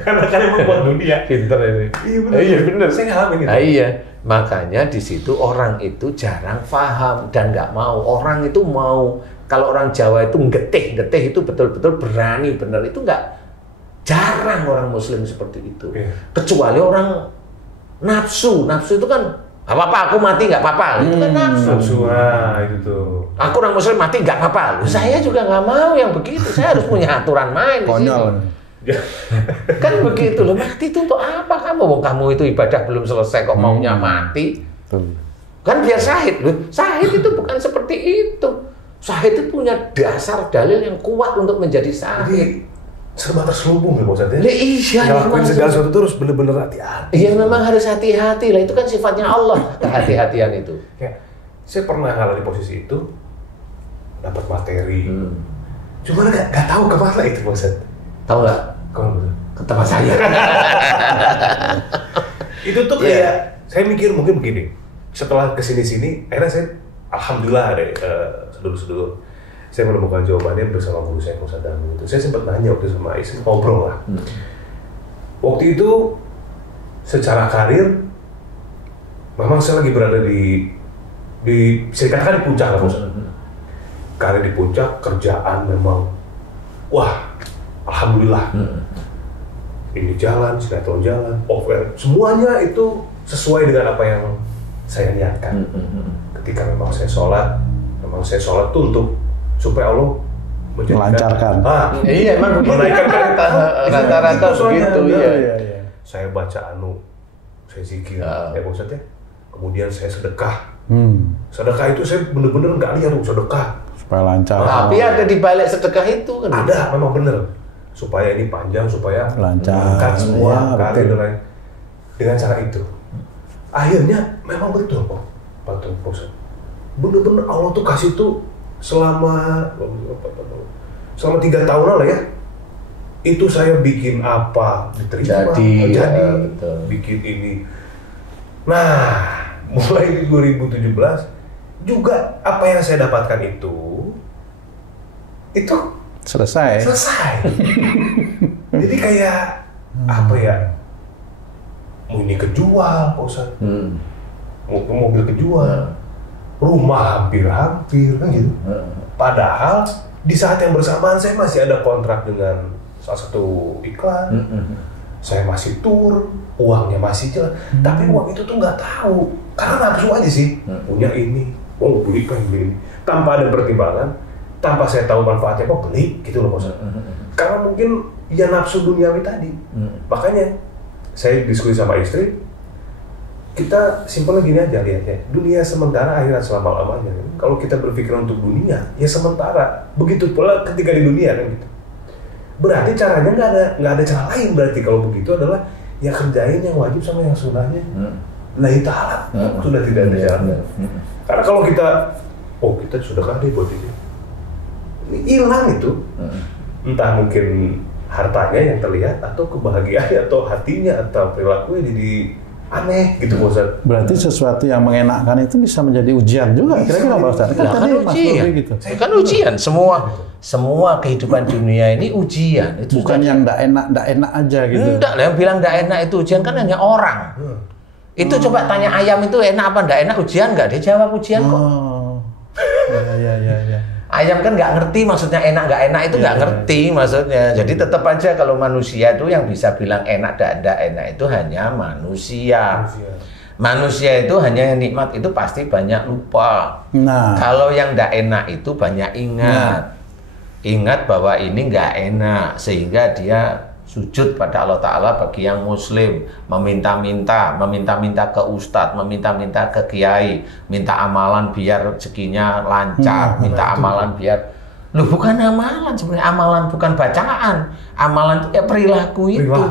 Karena kan emang buat dunia. Pinter ini. Iya benar. Saya ngalamin itu. Iya. Makanya di situ orang itu jarang paham dan nggak mau. Orang itu mau, kalau orang Jawa itu getih itu betul-betul berani bener, itu nggak, jarang orang Muslim seperti itu. Kecuali orang nafsu itu kan apa-apa aku mati nggak apa-apa, itu kan nafsu. Itu tuh. Aku orang Muslim mati nggak apa-apa. Saya juga nggak mau yang begitu. Saya harus punya aturan main di sini. Kan begitu loh, mati itu untuk apa kamu? Kamu itu ibadah belum selesai kok maunya mati. Kan biar syahid. Syahid itu bukan seperti itu. Syahid itu punya dasar dalil yang kuat untuk menjadi syahid. Serba terselubung ya Pak Ustadz ya? Iya, ngelakuin segala sesuatu itu harus bener-bener hati-hati. Iya memang harus hati-hati lah, itu kan sifatnya Allah, kehati-hatian itu. Kayak, saya pernah ngalamin di posisi itu, dapat materi, cuma nggak tahu kemana itu Pak Ustadz. Tahu nggak? Ke tempat saya. Itu tuh kayak, saya mikir mungkin begini, setelah kesini-sini, akhirnya saya, alhamdulillah ada sedulur-sedulur, saya menemukan jawabannya bersama guru saya, Ustadz Danu. Saya sempat nanya waktu sama Ismail, ngobrol lah. Waktu itu, secara karir, memang saya lagi berada di bisa dikatakan di puncak lah, Ustadz. Karir di puncak, kerjaan memang, wah, alhamdulillah. Ini jalan, sinetron jalan, offer, semuanya itu sesuai dengan apa yang saya niatkan. Ketika memang saya sholat tuh untuk supaya Allah melancarkan. Iya, emang begitu. Rata-rata begitu, iya. Saya baca saya zikir, ya maksudnya. Kemudian saya sedekah. Sedekah itu saya bener-bener nggak lihat sedekah. Supaya lancar. Tapi ada di balik sedekah itu kan? Ada, memang bener. Supaya ini panjang, supaya lancar semua karir dan lain. Dengan cara itu. Akhirnya memang betul Pak Ustadz. Bener-bener Allah tuh kasih tuh selama 3 tahunan lah ya, itu saya bikin apa diterima, jadi bikin ini. Nah, mulai 2017 juga apa yang saya dapatkan itu Selesai. Jadi kayak apa ya? Ini kejual, Pak Ustadz. Mobil kejual, rumah hampir-hampir kan gitu. Padahal di saat yang bersamaan saya masih ada kontrak dengan salah satu iklan. Saya masih tur, uangnya masih jalan. Tapi uang itu tuh nggak tahu, karena nafsu aja sih. Punya ini, beli ini. Tanpa ada pertimbangan, tanpa saya tahu manfaatnya apa, beli gitu loh Pak Ustadz. Karena mungkin ya nafsu duniawi tadi. Makanya saya diskusi sama istri, kita simpelnya gini aja lihatnya, dunia sementara, akhirat selama-lamanya. Kalau kita berpikir untuk dunia, ya sementara. Begitu pula ketika di dunia kan gitu. Berarti caranya nggak ada cara lain, berarti kalau begitu adalah ya kerjain yang wajib sama yang sunnahnya. Lillahi ta'ala, sudah tidak ada jalannya. Karena kalau kita sudah kade buat ini hilang itu. Entah mungkin hartanya yang terlihat, atau kebahagiaan, atau hatinya, atau perilakunya jadi aneh gitu Pak Ustadz. Berarti sesuatu yang mengenakkan itu bisa menjadi ujian juga, kira-kira Pak Ustadz. Kan ujian. Gitu. Kan ujian. Semua kehidupan dunia ini ujian. Itu bukan yang enggak enak aja gitu. Enggak, yang bilang enggak enak itu ujian kan hanya orang. Itu coba tanya ayam itu enak apa enggak enak, ujian enggak? Dia jawab ujian kok. Ya. Ayam kan nggak ngerti maksudnya enak nggak enak itu nggak ngerti maksudnya. Jadi tetap aja kalau manusia itu yang bisa bilang enak dan tidak enak itu hanya manusia. Manusia itu hanya yang nikmat itu pasti banyak lupa. Nah, kalau yang tidak enak itu banyak ingat. Ingat bahwa ini nggak enak sehingga dia sujud pada Allah Ta'ala bagi yang muslim, meminta-minta ke ustadz, meminta-minta ke kiai, minta amalan biar rezekinya lancar, minta amalan biar bukan amalan sebenarnya, amalan bukan bacaan, amalan itu ya perilaku itu.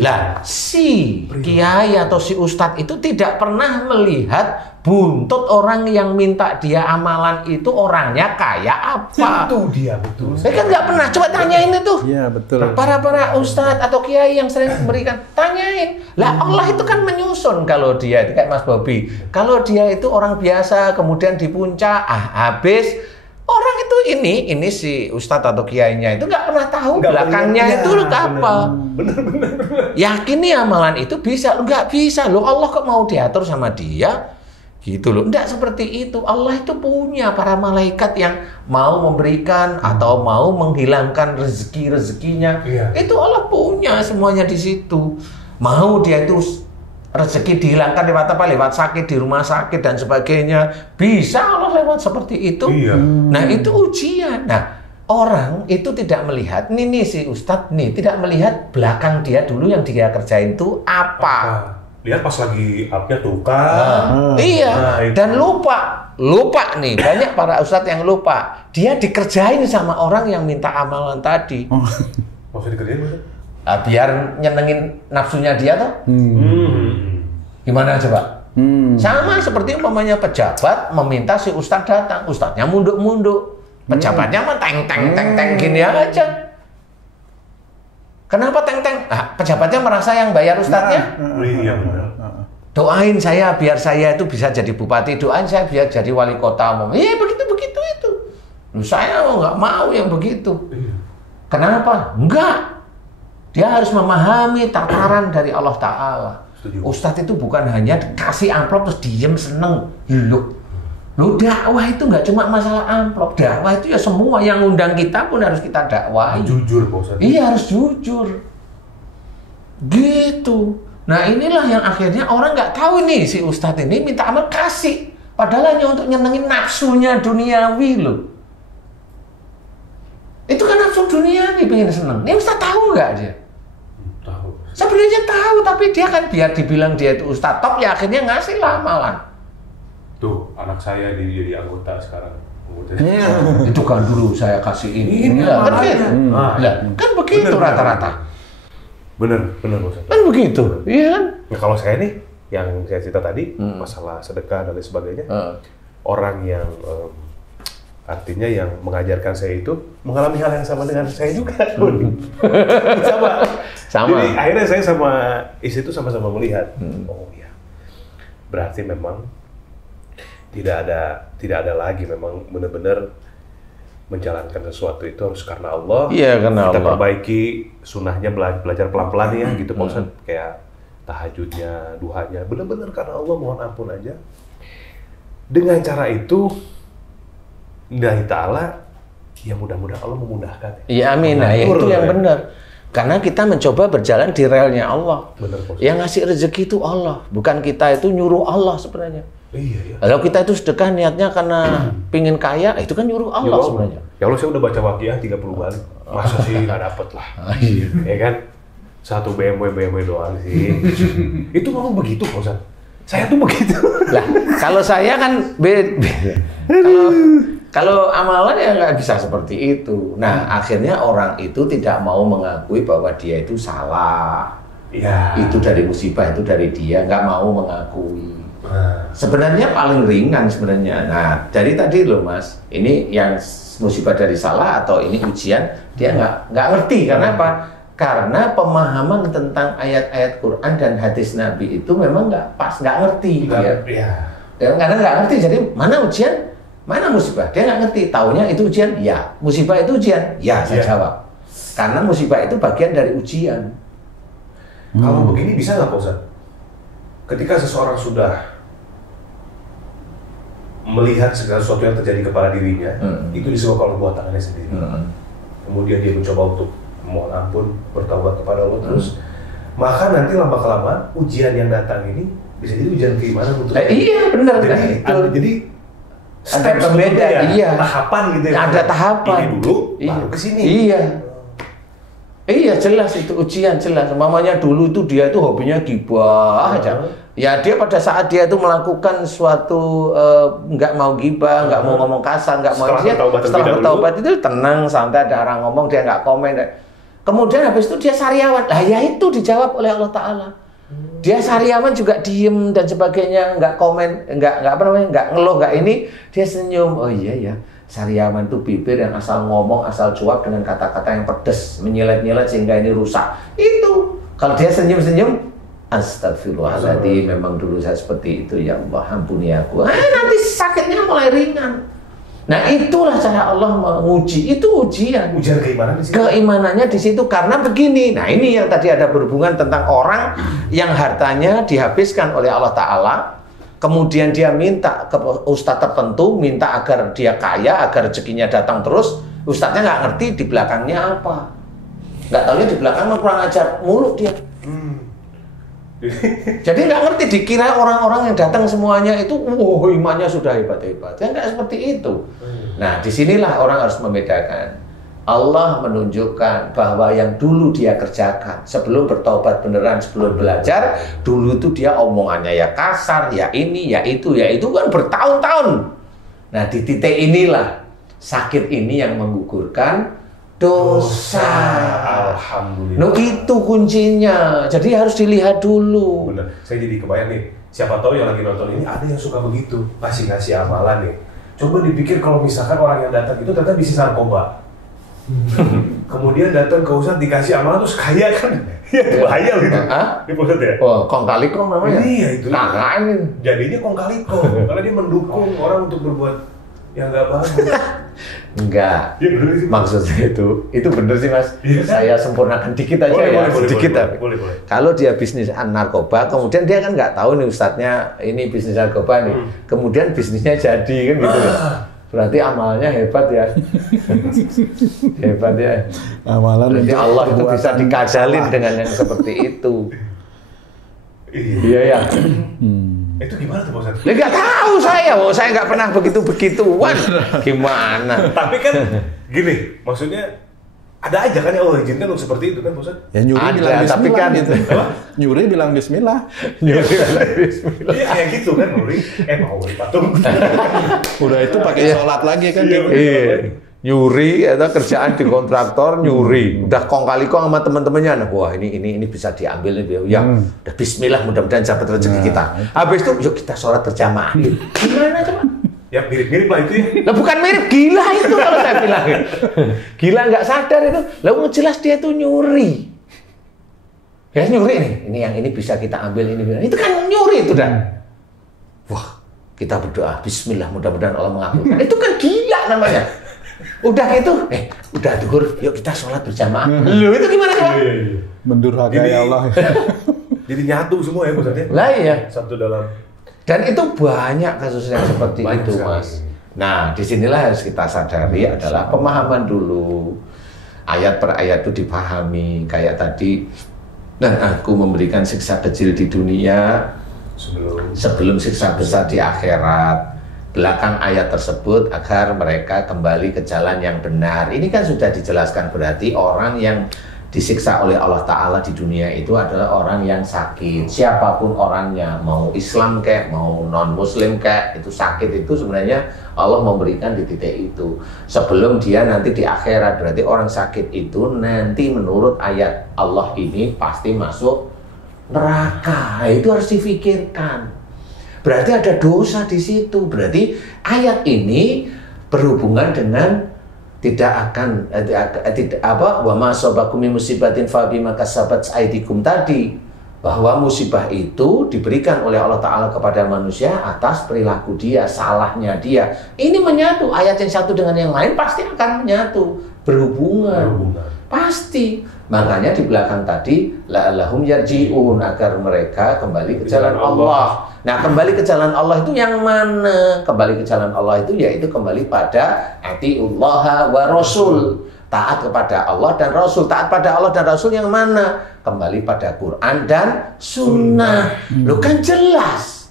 Lah si kiai atau si ustadz itu tidak pernah melihat buntut orang yang minta dia amalan itu orangnya kayak apa. Itu dia, betul. Saya kan nggak pernah, coba tanyain itu. Iya betul. Para ustadz atau kiai yang sering memberikan, tanyain. Lah Allah itu kan menyusun kalau dia itu kayak Mas Bobi. Kalau dia itu orang biasa kemudian di puncak, habis orang itu ini si ustadz atau kiainya itu nggak pernah tahu belakangnya itu apa. Bener. Yakin nih amalan itu bisa, nggak bisa loh. Allah kok mau diatur sama dia? Gitu loh, enggak seperti itu. Allah itu punya para malaikat yang mau memberikan atau mau menghilangkan rezekinya. Itu Allah punya semuanya di situ. Mau dia itu rezeki dihilangkan lewat apa? Lewat sakit di rumah sakit dan sebagainya. Bisa Allah lewat seperti itu. Nah itu ujian. Nah orang itu tidak melihat nih si ustadz nih tidak melihat belakang dia dulu yang dia kerjain itu apa. Lihat pas lagi up-nya tukar. Iya, dan lupa nih, banyak para ustadz yang lupa. Dia dikerjain sama orang yang minta amalan tadi. Maksudnya dikerjain maksudnya? Biar nyenengin nafsunya dia toh. Gimana coba? Sama seperti umpamanya pejabat meminta si ustadz datang, ustadznya munduk-munduk. Pejabatnya mah teng gini aja. Kenapa teng-teng? Pejabatnya merasa yang bayar ustadznya. Iya benar. Doain saya biar saya itu bisa jadi bupati, doain saya biar jadi wali kota. Iya begitu itu. Saya nggak mau yang begitu. Kenapa? Enggak. Dia harus memahami tataran dari Allah Ta'ala. Ustadz itu bukan hanya kasih amplop terus diem seneng. Loh dakwah itu nggak cuma masalah amplop. Dakwah itu ya semua yang ngundang kita pun harus kita dakwahi. Jujur Pak Ustadz. Iya harus jujur. Gitu. Nah inilah yang akhirnya orang nggak tahu nih si ustadz ini minta amal kasih. Padahal hanya untuk nyenengin nafsunya duniawi loh. Itu kan nafsu duniawi pengen seneng. Ini ustadz tahu nggak dia? Tahu. Sebenarnya tahu tapi dia kan biar dibilang dia itu ustadz top ya akhirnya ngasih lah amalan. Tuh, anak saya jadi anggota sekarang. Itu kan dulu saya kasih ini. Kan begitu. Kan begitu rata-rata. Bener Ustaz. Kan begitu. Iya kan? Nah, kalau saya nih, yang saya cerita tadi, masalah sedekah dan lain sebagainya, orang yang artinya yang mengajarkan saya itu mengalami hal yang sama dengan saya juga. Sama. Jadi akhirnya saya sama istri itu sama-sama melihat. Oh iya. Berarti memang tidak ada lagi memang benar-benar menjalankan sesuatu itu harus karena Allah. Iya, karena kita Allah. perbaiki sunnahnya, belajar pelan-pelan ya gitu Pak Ustadz. Kayak tahajudnya, duhanya, benar-benar karena Allah, mohon ampun aja. Dengan cara itu, Lillahi ta'ala, ya mudah-mudahan Allah memudahkan. Iya, amin. Nah, ya, itu yang benar. Karena kita mencoba berjalan di relnya Allah. Benar, Pak Ustadz. Yang ngasih rezeki itu Allah, bukan kita itu nyuruh Allah sebenarnya. Iya, iya. Kalau kita itu sedekah niatnya karena pingin kaya, itu kan nyuruh Allah sebenarnya. Ya Allah, saya udah baca Waqiah 30 kali. Masa sih nggak dapet lah. Iya. Ya kan? Satu BMW doang sih. Itu memang begitu, Pak Ustadz. Saya tuh begitu. Lah, kalau saya kan beda. Kalau amalan ya nggak bisa seperti itu. Nah, akhirnya orang itu tidak mau mengakui bahwa dia itu salah. Iya. Itu dari musibah, itu dari dia, nggak mau mengakui. Sebenarnya paling ringan sebenarnya. Nah, dari tadi loh Mas, ini yang musibah dari salah atau ini ujian, dia nggak ngerti. Karena apa? Karena pemahaman tentang ayat-ayat Quran dan hadis Nabi itu memang nggak pas, nggak ngerti. Iya. Dan karena nggak ngerti, jadi mana ujian, mana musibah, dia nggak ngerti. Taunya itu ujian, ya. Musibah itu ujian, ya. Saya jawab. Karena musibah itu bagian dari ujian. Kalau begini bisa nggak Pak Ustadz? Ketika seseorang sudah melihat segala sesuatu yang terjadi kepada dirinya, itu disebabkan oleh buat tangannya sendiri. Kemudian dia mencoba untuk mohon ampun, bertaubat kepada Allah terus, maka nanti lama-kelamaan ujian yang datang ini bisa jadi ujian keimanan untuk Iya benar kan? Jadi Ada pembeda, iya. Tahapan gitu ya. Ada tahapan. Ini dulu, baru ke sini. Iya. Iya jelas itu ujian jelas. Mamanya dulu itu dia itu hobinya gibah aja. Ya dia pada saat dia itu melakukan suatu nggak mau gibah, nggak mau ngomong kasar, nggak mau setelah bertaubat itu tenang santai, ada orang ngomong dia nggak komen. Kemudian habis itu dia sariawan. Lah ya itu dijawab oleh Allah Taala. Dia sariawan juga diem dan sebagainya, nggak komen, nggak ngeluh, nggak ini, dia senyum. Oh iya ya, sariawan tuh bibir yang asal ngomong, asal jawab dengan kata-kata yang pedes, menyelet-nyelet sehingga ini rusak. Itu kalau dia senyum-senyum, astagfirullahaladzim, memang dulu saya seperti itu, ya Allah ampuni aku. Nanti sakitnya mulai ringan. Nah itulah cara Allah menguji, itu ujian. Ujian keimanan di situ. Keimanannya di situ karena begini. Nah ini yang tadi ada berhubungan tentang orang yang hartanya dihabiskan oleh Allah Ta'ala, kemudian dia minta ke ustadz tertentu, minta agar dia kaya, agar rezekinya datang terus. Ustadznya nggak ngerti di belakangnya apa, nggak taunya di belakangnya kurang ajar mulu dia. Jadi nggak ngerti, dikira orang-orang yang datang semuanya itu, wow imannya sudah hebat-hebat. Ya nggak seperti itu. Nah disinilah orang harus membedakan. Allah menunjukkan bahwa yang dulu dia kerjakan sebelum bertobat beneran, sebelum belajar, dulu itu dia omongannya ya kasar, ya ini, ya itu kan bertahun-tahun. Nah di titik inilah sakit ini yang menggugurkan dosa. Alhamdulillah. No itu kuncinya. Jadi harus dilihat dulu. Bener. Saya jadi kebayang nih. Siapa tahu yang lagi nonton ini ada yang suka begitu, ngasih amalan nih. Coba dipikir kalau misalkan orang yang datang itu ternyata bisnis narkoba. Kemudian datang ke Ustadz dikasih amalan terus kaya kan? Ya bahaya gitu. Di pusat ya. Oh, kong kali kong namanya. Iya itu. Nah, ini. Jadinya kong kali kong karena dia mendukung orang untuk berbuat yang nggak bagus. Enggak. Ya, bener sih, maksudnya itu bener sih Mas. Iya. Saya sempurnakan dikit aja sedikit tapi. Boleh. Kalau dia bisnis narkoba, kemudian dia kan nggak tahu nih ustadznya ini bisnis narkoba nih. Kemudian bisnisnya jadi kan gitu ya. Berarti amalnya hebat ya. Hebat ya. Amalan berarti Allah itu bisa dikadalin dengan yang seperti itu. Iya ya. Itu gimana tuh Pak Ustadz? Ya nggak tahu saya nggak pernah begitu-begituan. Gimana? Tapi kan gini, maksudnya ada aja kan yang Allah izinkan untuk seperti itu kan Pak Ustadz? Ya nyuri Ada, bilang bismillah tapi kan gitu. Nyuri bilang bismillah. Nyuri bilang bismillah. Iya kayak gitu kan, nyuri. Mau beli patung. Udah itu pakai sholat lagi kan gitu. Iya. Nyuri atau kerjaan di kontraktor nyuri. Udah kong kali kong sama teman-temannya. Nah, wah ini bisa diambil nih. Ya, udah bismillah mudah-mudahan dapat rezeki kita. Habis itu yuk kita sholat berjamaah. Gimana coba? Ya mirip-mirip lah itu ya. Lah bukan mirip, gila itu kalau saya bilang. Gila nggak sadar itu. Lah jelas dia tuh nyuri. Ya nyuri nih. Ini yang ini bisa kita ambil ini. Itu kan nyuri itu dah. Wah, kita berdoa bismillah mudah-mudahan Allah mengabulkan. Itu kan gila namanya. Udah gitu, udah duhur, yuk kita sholat berjamaah. Lu itu gimana coba? Mendurhakai Allah. Jadi nyatu semua ya Ustaz ya? Lah iya. Satu dalam. Dan itu banyak kasus yang seperti Banyak itu, sekali. Mas. Nah, disinilah harus kita sadari adalah pemahaman dulu. Ayat per ayat itu dipahami. Kayak tadi, dan aku memberikan siksa kecil di dunia sebelum siksa besar di akhirat. Belakang ayat tersebut agar mereka kembali ke jalan yang benar. Ini kan sudah dijelaskan, berarti orang yang disiksa oleh Allah Ta'ala di dunia itu adalah orang yang sakit. Siapapun orangnya, mau Islam kayak, mau non-Muslim kayak, itu sakit itu sebenarnya Allah memberikan di titik itu. Sebelum dia nanti di akhirat, berarti orang sakit itu nanti menurut ayat Allah ini pasti masuk neraka. Itu harus difikirkan. Berarti ada dosa di situ. Berarti ayat ini berhubungan dengan tidak akan wa ma asabakum min musibatin fa bima kasabat aydikum tadi, bahwa musibah itu diberikan oleh Allah Ta'ala kepada manusia atas perilaku dia, salahnya dia. Ini menyatu, ayat yang satu dengan yang lain pasti akan menyatu, berhubungan. Pasti. Makanya di belakang tadi la'allahum yarji'un, agar mereka kembali ke jalan Allah. Nah, kembali ke jalan Allah itu yang mana? Kembali ke jalan Allah itu yaitu kembali pada atiullah wa rasul. Taat kepada Allah dan Rasul. Taat pada Allah dan Rasul yang mana? Kembali pada Quran dan Sunnah. Loh kan jelas.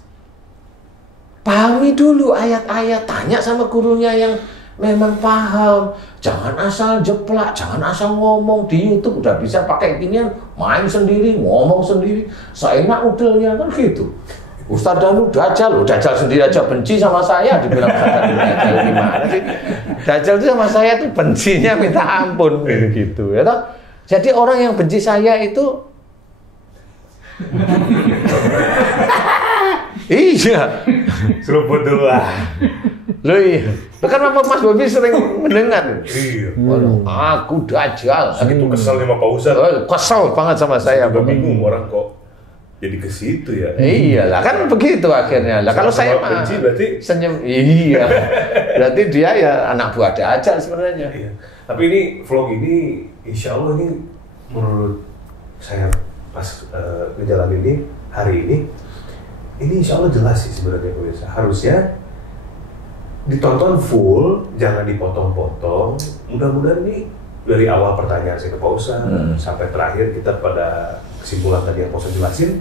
Pahami dulu ayat-ayat. Tanya sama gurunya yang memang paham. Jangan asal jeplak, jangan asal ngomong di YouTube. Udah bisa pakai ginian, main sendiri, ngomong sendiri. Seenak udelnya kan gitu. Ustaz Danu Dajjal, Dajjal sendiri aja benci sama saya, dibilang Ustaz Danu Dajjal gimana sih? Dajjal itu sama saya tuh bencinya minta ampun gitu ya toh. Jadi orang yang benci saya itu iya. Seruput dulu lah. Loh iya. Kan Mas Bobi sering mendengar. Iya. Waduh, aku Dajjal. Itu kesel sama Pak Ustadz. Kesel banget sama saya. Juga bingung orang kok jadi ke situ ya. Iyalah kan begitu akhirnya. Lah kalau saya mah benci berarti senyum. Iya. Berarti dia ya anak buah Dajjal sebenarnya. Iya. Tapi ini vlog ini insya Allah ini menurut saya pas ngejalanin ini hari ini insya Allah jelas sih sebenarnya pemirsa. Harusnya ditonton full, jangan dipotong-potong. Mudah-mudahan ini dari awal pertanyaan saya ke Pak Ustadz sampai terakhir kita pada kesimpulan tadi yang Pak Ustadz jelasin.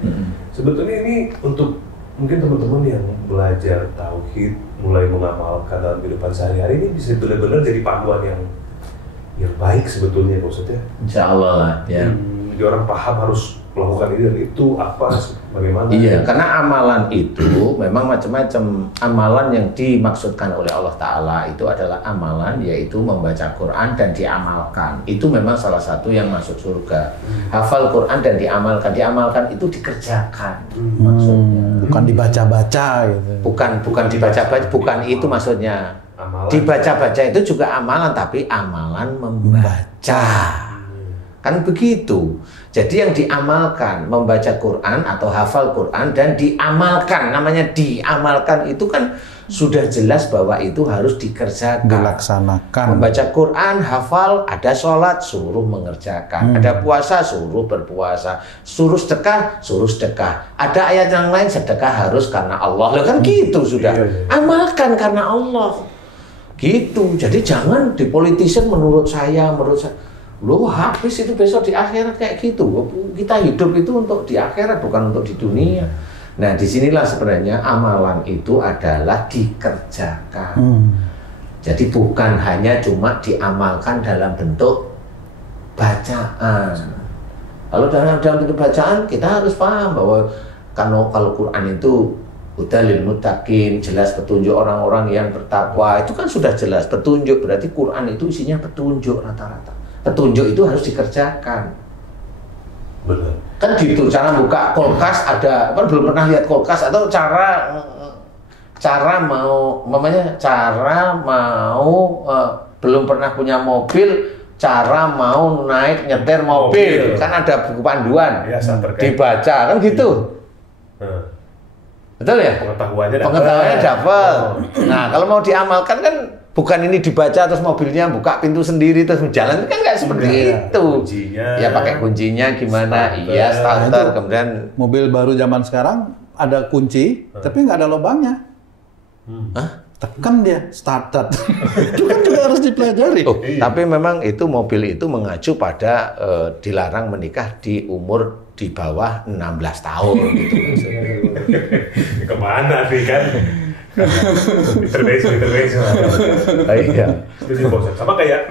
Sebetulnya ini untuk mungkin teman-teman yang belajar tauhid, mulai mengamalkan dalam kehidupan sehari-hari, ini bisa benar-benar jadi panduan yang baik sebetulnya Pak Ustadz ya. Insya Allah lah ya. Jadi orang paham harus melakukan ini dan itu apa, bagaimana. Iya, karena amalan itu memang macam-macam. Amalan yang dimaksudkan oleh Allah Ta'ala itu adalah amalan yaitu membaca Quran dan diamalkan. Itu memang salah satu yang masuk surga. Hafal Quran dan diamalkan itu dikerjakan maksudnya. Bukan dibaca-baca gitu. Bukan dibaca-baca, bukan itu maksudnya. Amalan. Dibaca-baca itu juga amalan, tapi amalan membaca. Kan begitu. Jadi yang diamalkan, membaca Quran atau hafal Quran dan diamalkan, namanya diamalkan itu kan sudah jelas bahwa itu harus dikerjakan. Dilaksanakan. Membaca Quran, hafal, ada sholat, suruh mengerjakan. Ada puasa, suruh berpuasa. Suruh sedekah, suruh sedekah. Ada ayat yang lain, sedekah harus karena Allah. Loh kan gitu sudah. Amalkan karena Allah. Gitu. Jadi jangan dipolitisir menurut saya. Loh habis itu besok di akhirat kayak gitu. Kita hidup itu untuk di akhirat, bukan untuk di dunia. Nah disinilah sebenarnya amalan itu adalah dikerjakan. Jadi bukan hanya cuma diamalkan dalam bentuk bacaan. Kalau dalam bentuk bacaan kita harus paham bahwa kalau Quran itu hudal lil muttaqin, jelas petunjuk orang-orang yang bertakwa. Itu kan sudah jelas petunjuk, berarti Quran itu isinya petunjuk rata-rata. Petunjuk itu harus dikerjakan. Benar. Kan gitu, cara buka kulkas ada, kan belum pernah lihat kulkas atau cara mau belum pernah punya mobil, cara mau naik nyetir mobil. Kan ada buku panduan. Ya, dibaca kan gitu. Betul ya? Pengetahuannya dapat. Nah, kalau mau diamalkan kan Bukan ini dibaca terus mobilnya buka pintu sendiri terus jalan, kan nggak seperti itu. Kuncinya. Ya pakai kuncinya gimana? Starter. Iya, starter. Nah, Kemudian mobil baru zaman sekarang ada kunci, tapi nggak ada lubangnya. Tekan dia, start. Itu kan juga harus dipelajari. oh, tapi memang itu mobil itu mengacu pada dilarang menikah di umur di bawah 16 tahun gitu. Kemana sih kan? Intervensi. Iya. Itu bosan. Sama kayak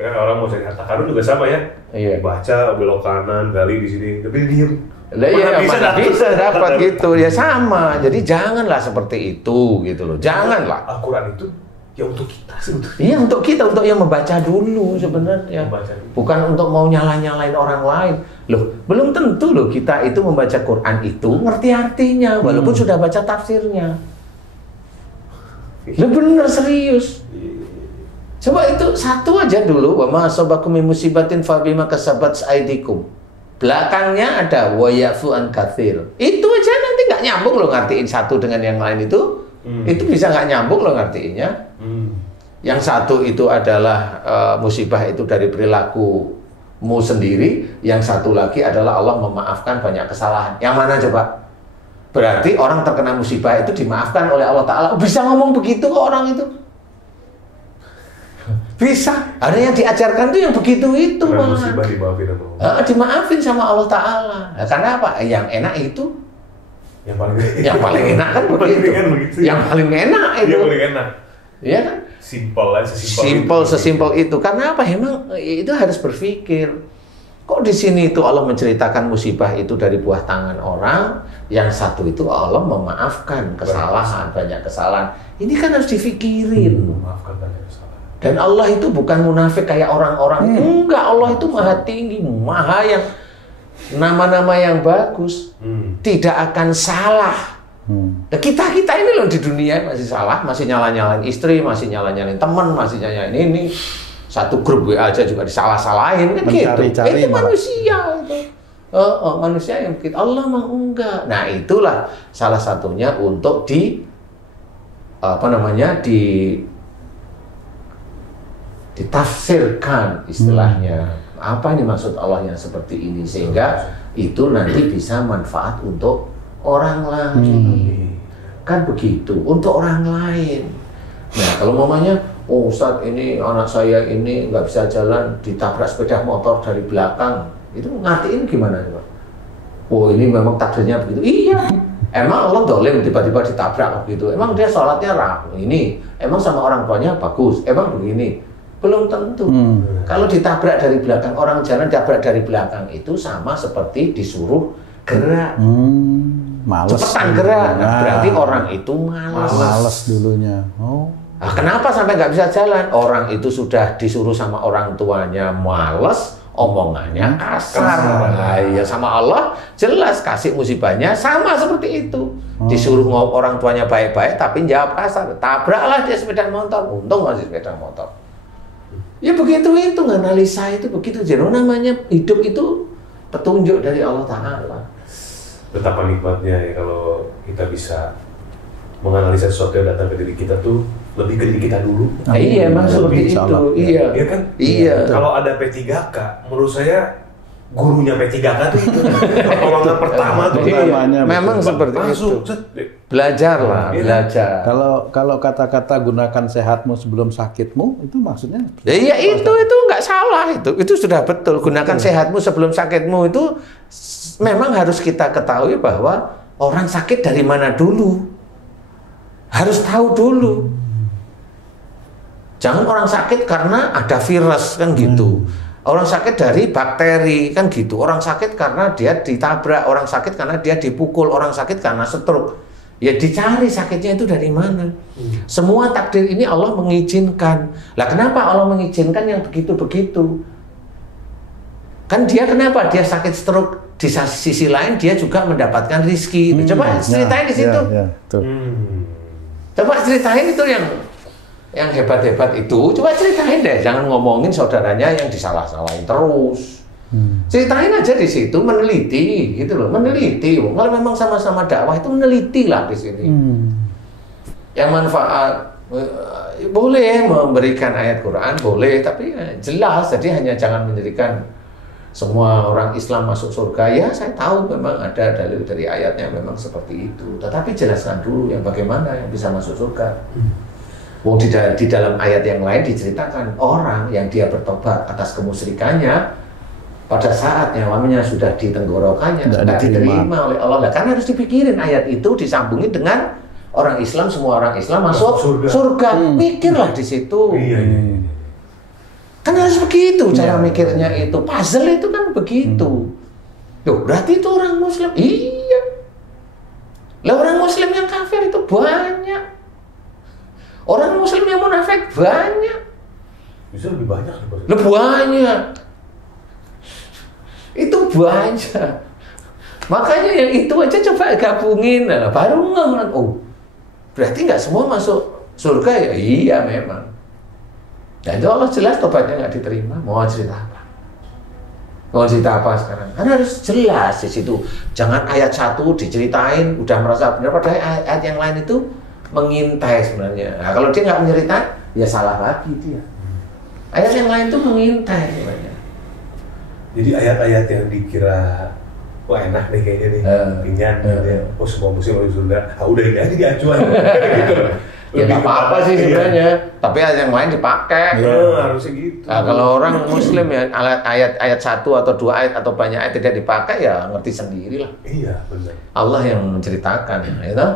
orang mau cari harta karun juga sama ya. Iya. Baca belok kanan, gali di sini, tapi diem. Lah iya, mana dapet? bisa dapat gitu. Ya sama. Jadi janganlah seperti itu gitu loh. Janganlah. Al-Quran itu ya untuk kita sebetulnya. Iya, untuk kita, untuk yang membaca dulu sebenarnya. Membaca dulu. Bukan untuk mau nyalain orang lain. Loh, belum tentu loh kita itu membaca Quran itu ngerti artinya walaupun sudah baca tafsirnya. Loh bener serius. Coba itu satu aja dulu, wa ma asabakum min musibatin fa bima kasabat aydikum. Belakangnya ada wa yafu an katsir. Itu aja nanti nggak nyambung loh ngertiin satu dengan yang lain itu. Itu bisa nggak nyambung loh ngertiinnya. Yang satu itu adalah musibah itu dari perilakumu sendiri, yang satu lagi adalah Allah memaafkan banyak kesalahan. Yang mana coba? Berarti orang terkena musibah itu dimaafkan oleh Allah Ta'ala. Bisa ngomong begitu kok orang itu? Bisa. Ada yang diajarkan tuh yang begitu itu. Karena musibah dimaafin sama Allah. Dimaafin sama Allah Ta'ala. Nah, karena apa? Yang enak itu yang paling enak kan begitu. Yang paling enak itu. Yang paling enak. Iya kan? Sesimpel itu. Karena apa? Emang itu harus berpikir. Kok di sini itu Allah menceritakan musibah itu dari buah tangan orang, yang satu itu Allah memaafkan kesalahan, banyak kesalahan. Ini kan harus difikirin. Maafkan banyak kesalahan. Dan Allah itu bukan munafik kayak orang-orang. Enggak, Allah itu maha tinggi, maha yang nama-nama yang bagus, tidak akan salah. Nah, kita ini loh di dunia masih salah, masih nyala-nyalain istri, masih nyala-nyalain teman, masih nyala-nyalain ini. Satu grup WA aja juga disalah-salahin kan gitu. Itu manusia itu. Manusia yang begitu. Allah mah enggak. Nah, itulah salah satunya untuk ditafsirkan istilahnya. Apa ini maksud Allah yang seperti ini sehingga itu nanti bisa manfaat untuk orang lain. Kan begitu, untuk orang lain. Nah, kalau mamanya, oh Ustadz ini anak saya ini nggak bisa jalan, ditabrak sepeda motor dari belakang, itu ngertiin gimana Pak? Oh ini memang takdirnya begitu. Iya. Emang Allah dolim tiba-tiba ditabrak begitu. Emang dia sholatnya ini. Emang sama orang tuanya bagus. Emang begini. Belum tentu. Kalau ditabrak dari belakang, orang jalan ditabrak dari belakang itu sama seperti disuruh gerak. Males. Cepetan gerak. Nah, berarti orang itu malas. Males dulunya. Oh. Nah, kenapa sampai nggak bisa jalan? Orang itu sudah disuruh sama orang tuanya males, omongannya kasar. Nah, ya sama Allah jelas kasih musibahnya sama seperti itu. Disuruh orang tuanya baik-baik tapi jawab kasar. Tabraklah dia sepeda motor. Untung masih sepeda motor. Ya begitu itu, analisa itu begitu. Jadi namanya hidup itu petunjuk dari Allah Ta'ala. Betapa nikmatnya ya kalau kita bisa menganalisa sesuatu yang datang ke diri kita tuh lebih ke diri kita dulu. Iya, emang seperti itu. Iya. Iya kan? Iya. Kalau ada P3K, menurut saya gurunya P3K tuh itu pertolongan pertama tuh. Memang seperti langsung, itu. Belajarlah, belajar. Kalau kata-kata gunakan sehatmu sebelum sakitmu, itu maksudnya? Ya itu nggak salah itu sudah betul. Gunakan sehatmu sebelum sakitmu itu memang harus kita ketahui bahwa orang sakit dari mana dulu. Harus tahu dulu. Jangan orang sakit karena ada virus kan gitu. Orang sakit dari bakteri kan gitu. Orang sakit karena dia ditabrak, orang sakit karena dia dipukul, orang sakit karena stroke. Ya dicari sakitnya itu dari mana. Semua takdir ini Allah mengizinkan. Lah kenapa Allah mengizinkan yang begitu-begitu? Kan dia kenapa? Dia sakit stroke. Di sisi lain dia juga mendapatkan rizki. Coba ceritain di situ. Coba ceritain itu yang hebat-hebat itu. Coba ceritain deh. Jangan ngomongin saudaranya yang disalah-salahin terus. Ceritain aja di situ, meneliti gitu loh, meneliti. Kalau memang sama-sama dakwah itu meneliti lah di sini. Yang manfaat boleh memberikan ayat Quran, boleh, tapi jelas. Jadi hanya jangan menjadikan semua orang Islam masuk surga. Ya, saya tahu memang ada dalil dari ayatnya memang seperti itu. Tetapi jelaskan dulu yang bagaimana yang bisa masuk surga. Wong di dalam ayat yang lain diceritakan orang yang dia bertobat atas kemusyrikannya pada saat nyawanya sudah di tenggorokannya tidak diterima oleh Allah. Karena harus dipikirin ayat itu disambungin dengan orang Islam, semua orang Islam masuk surga. Pikirlah di situ. Iya. Kan harus begitu cara mikirnya itu. Puzzle itu kan begitu. Loh, berarti itu orang Muslim. Iya. Lah orang Muslim yang kafir itu banyak. Orang Muslim yang munafik banyak. Bisa lebih banyak. Lebih banyak. Itu banyak. Makanya yang itu aja coba gabungin. Nah, baru ngeh. Oh, berarti nggak semua masuk surga ya? Iya memang. Nah itu Allah jelas tobatnya nggak diterima. Mau cerita apa? Mau cerita apa sekarang? Karena harus jelas di situ. Jangan ayat 1 diceritain udah merasa benar, padahal ayat yang lain itu mengintai sebenarnya. Nah kalau dia nggak menyeritain, ya salah lagi dia. Ayat yang lain itu mengintai sebenarnya. Jadi ayat-ayat yang dikira wah enak nih kayaknya nih, pinjan gitu ya. Oh semua muslim masuk surga. Ah udah ini aja diacuan. Gitu. Ya nggak apa-apa sih sebenarnya, tapi ayat yang lain dipakai. Harusnya gitu. Nah, kalau orang Muslim ya ayat 1 atau 2 ayat atau banyak ayat tidak dipakai ya ngerti sendiri lah. Iya benar. Allah yang menceritakan, itu.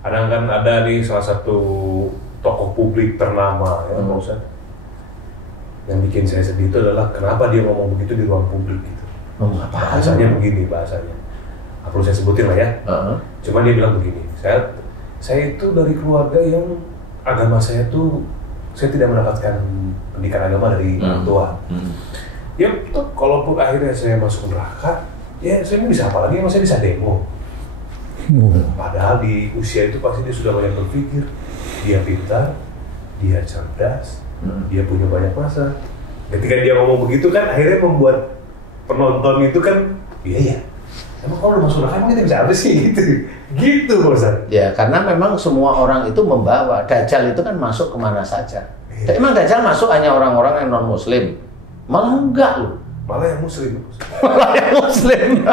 Kadang kan ada nih salah satu tokoh publik ternama ya Pak Ustadz. Yang bikin saya sedih itu adalah kenapa dia ngomong begitu di ruang publik gitu. Bahasanya begini bahasanya. Nggak perlu saya sebutin lah ya. Cuma dia bilang begini, saya itu dari keluarga yang agama saya tuh saya tidak mendapatkan pendidikan agama dari orang tua. Ya itu kalaupun akhirnya saya masuk neraka, ya saya bisa apa lagi? Saya bisa demo. Padahal di usia itu pasti dia sudah banyak berpikir, dia pintar, dia cerdas, dia punya banyak masa. Ketika dia ngomong begitu kan akhirnya membuat penonton itu kan, iya. Emang kalau udah masuk neraka kita bisa apa sih gitu Bosan. Ya karena memang semua orang itu membawa. Dajjal itu kan masuk kemana saja. Emang Dajjal masuk hanya orang-orang yang non Muslim? Malah enggak loh. Malah yang Muslim. Malah yang Muslim.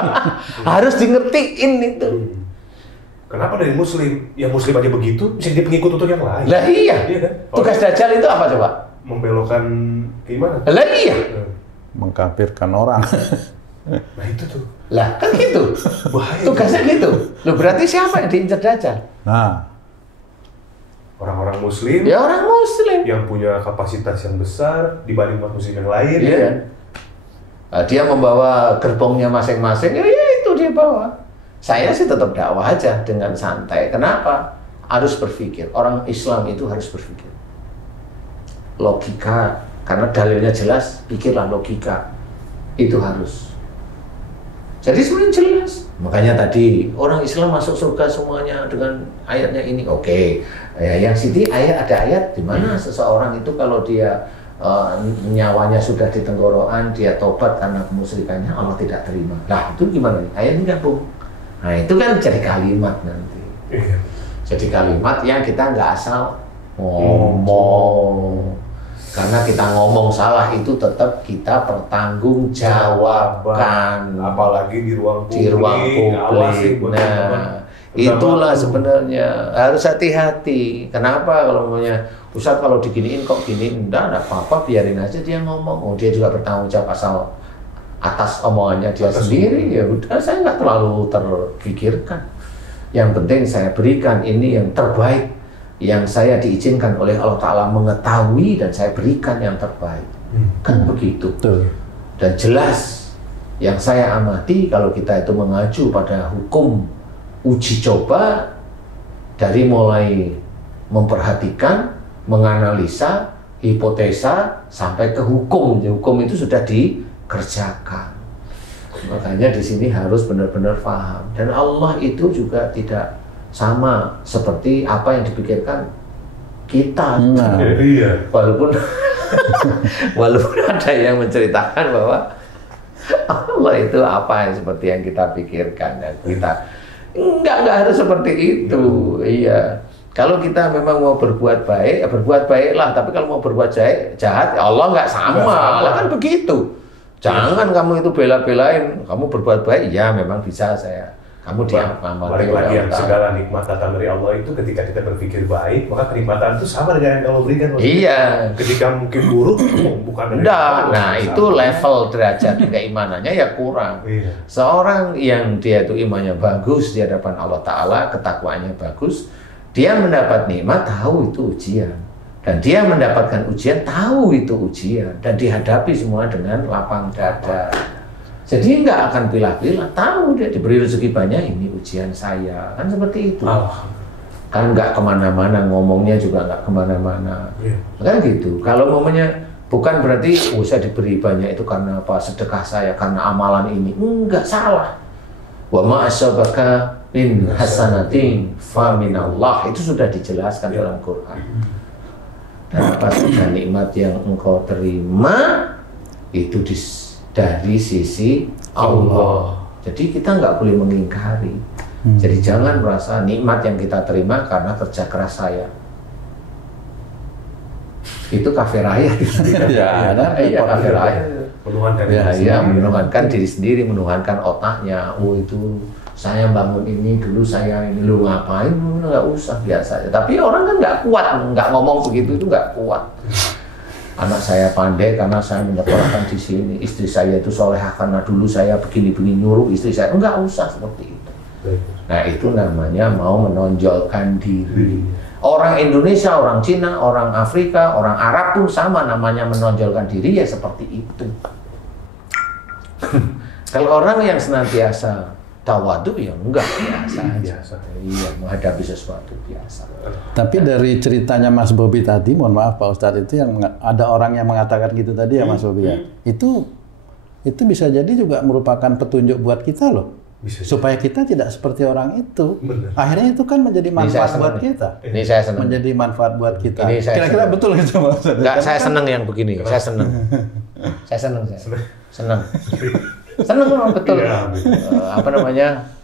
Harus dingertiin itu. Kenapa dari Muslim? Yang Muslim aja begitu bisa jadi pengikut untuk yang lain. Lah iya kan? Tugas Dajjal itu apa coba? Membelokkan keimanan. Lah iya. Mengkafirkan orang. Nah itu tuh. Lah kan gitu. Bahaya. Tugasnya gitu. Loh berarti siapa yang diincar Dajjal? Nah, orang-orang Muslim. Ya orang Muslim. Yang punya kapasitas yang besar dibanding umat Muslim yang lain. Iya. Ya. Nah, dia membawa gerbongnya masing-masing. Ya itu dia bawa. Saya sih tetap dakwah aja dengan santai. Kenapa? Harus berpikir. Orang Islam itu harus berpikir. Logika. Karena dalilnya jelas. Pikirlah logika. Itu harus. Jadi sebenarnya jelas. Makanya tadi orang Islam masuk surga semuanya dengan ayatnya ini. Oke. Ya, yang Siti ada ayat di mana seseorang itu kalau dia nyawanya sudah di tenggorokan, dia tobat karena kemusyrikannya, Allah tidak terima. Nah itu gimana nih? Ayat ini gabung. Nah itu kan jadi kalimat nanti. Jadi kalimat yang kita nggak asal ngomong. Karena kita ngomong salah itu tetap kita pertanggungjawabkan. Apalagi di ruang publik. Di ruang publik. Nah, itulah sebenarnya harus hati-hati. Kenapa kalau namanya Ustadz kalau diginiin kok gini? Enggak apa-apa, biarin aja dia ngomong. Oh, dia juga bertanggung jawab asal atas omongannya dia sendiri. Ya udah, saya nggak terlalu terpikirkan. Yang penting saya berikan ini yang terbaik, yang saya diizinkan oleh Allah Ta'ala mengetahui dan saya berikan yang terbaik. Kan begitu. Dan jelas yang saya amati kalau kita itu mengacu pada hukum uji coba dari mulai memperhatikan, menganalisa, hipotesa sampai ke hukum. Hukum itu sudah dikerjakan. Makanya di sini harus benar-benar paham. Dan Allah itu juga tidak sama seperti apa yang dipikirkan kita. Iya. Walaupun ada yang menceritakan bahwa Allah itu apa yang seperti yang kita pikirkan dan kita enggak harus seperti itu. Iya. Kalau kita memang mau berbuat baik, ya berbuat baiklah. Tapi kalau mau berbuat jahat, ya Allah nggak sama. Lah kan begitu. Jangan kamu itu bela-belain. Kamu berbuat baik, ya memang bisa saya. Kamu diamati lagi yang segala nikmat datang dari Allah itu ketika kita berpikir baik, maka kenikmatan itu sama dengan yang Allah berikan. Iya. Ketika mungkin buruk, bukan dari Allah. Nah itu level derajat keimanannya ya kurang. Iya. Seorang yang dia itu imannya bagus di hadapan Allah Ta'ala, ketakwaannya bagus, dia mendapat nikmat, tahu itu ujian. Dan dia mendapatkan ujian, tahu itu ujian. Dan dihadapi semua dengan lapang dada. Jadi nggak akan pilah-pilah, tahu dia diberi rezeki banyak, ini ujian saya. Kan seperti itu. Kan nggak kemana-mana, ngomongnya juga nggak kemana-mana. Kan gitu. Kalau momennya bukan berarti, saya diberi banyak itu karena apa? Sedekah saya, karena amalan ini. Enggak, salah. Wa ma asabaka min hasanatin fa minallah. Itu sudah dijelaskan dalam Quran. Dan apa saja nikmat yang engkau terima itu dari sisi Allah. Jadi kita nggak boleh mengingkari. Jadi jangan merasa nikmat yang kita terima karena kerja keras saya. Itu kafir raya. Iya, kafir raya. Menuhankan diri sendiri, menuhankan otaknya. Oh itu saya bangun ini dulu, saya ini lu ngapain? Nggak usah, biasa. Tapi orang kan nggak kuat, nggak ngomong begitu itu nggak kuat. Anak saya pandai karena saya menyekolahkan di sini. Istri saya itu solehah karena dulu saya begini-begini nyuruh istri saya. Enggak usah seperti itu. Nah itu namanya mau menonjolkan diri. Orang Indonesia, orang Cina, orang Afrika, orang Arab pun sama namanya menonjolkan diri ya seperti itu. Kalau orang yang senantiasa tawadu ya enggak biasa. Iya, menghadapi sesuatu biasa. Tapi dari ceritanya Mas Bobi tadi, mohon maaf Pak Ustadz, itu yang ada orang yang mengatakan gitu tadi ya Mas Bobi ya. Itu bisa jadi juga merupakan petunjuk buat kita loh. Supaya kita tidak seperti orang itu. Bener. Akhirnya itu kan menjadi manfaat buat kita. Ini saya senang. Menjadi manfaat buat kita. Kira-kira betul gitu Mas Ustadz. Enggak, saya senang yang begini. Saya senang. Saya senang. Senang memang betul. Apa namanya?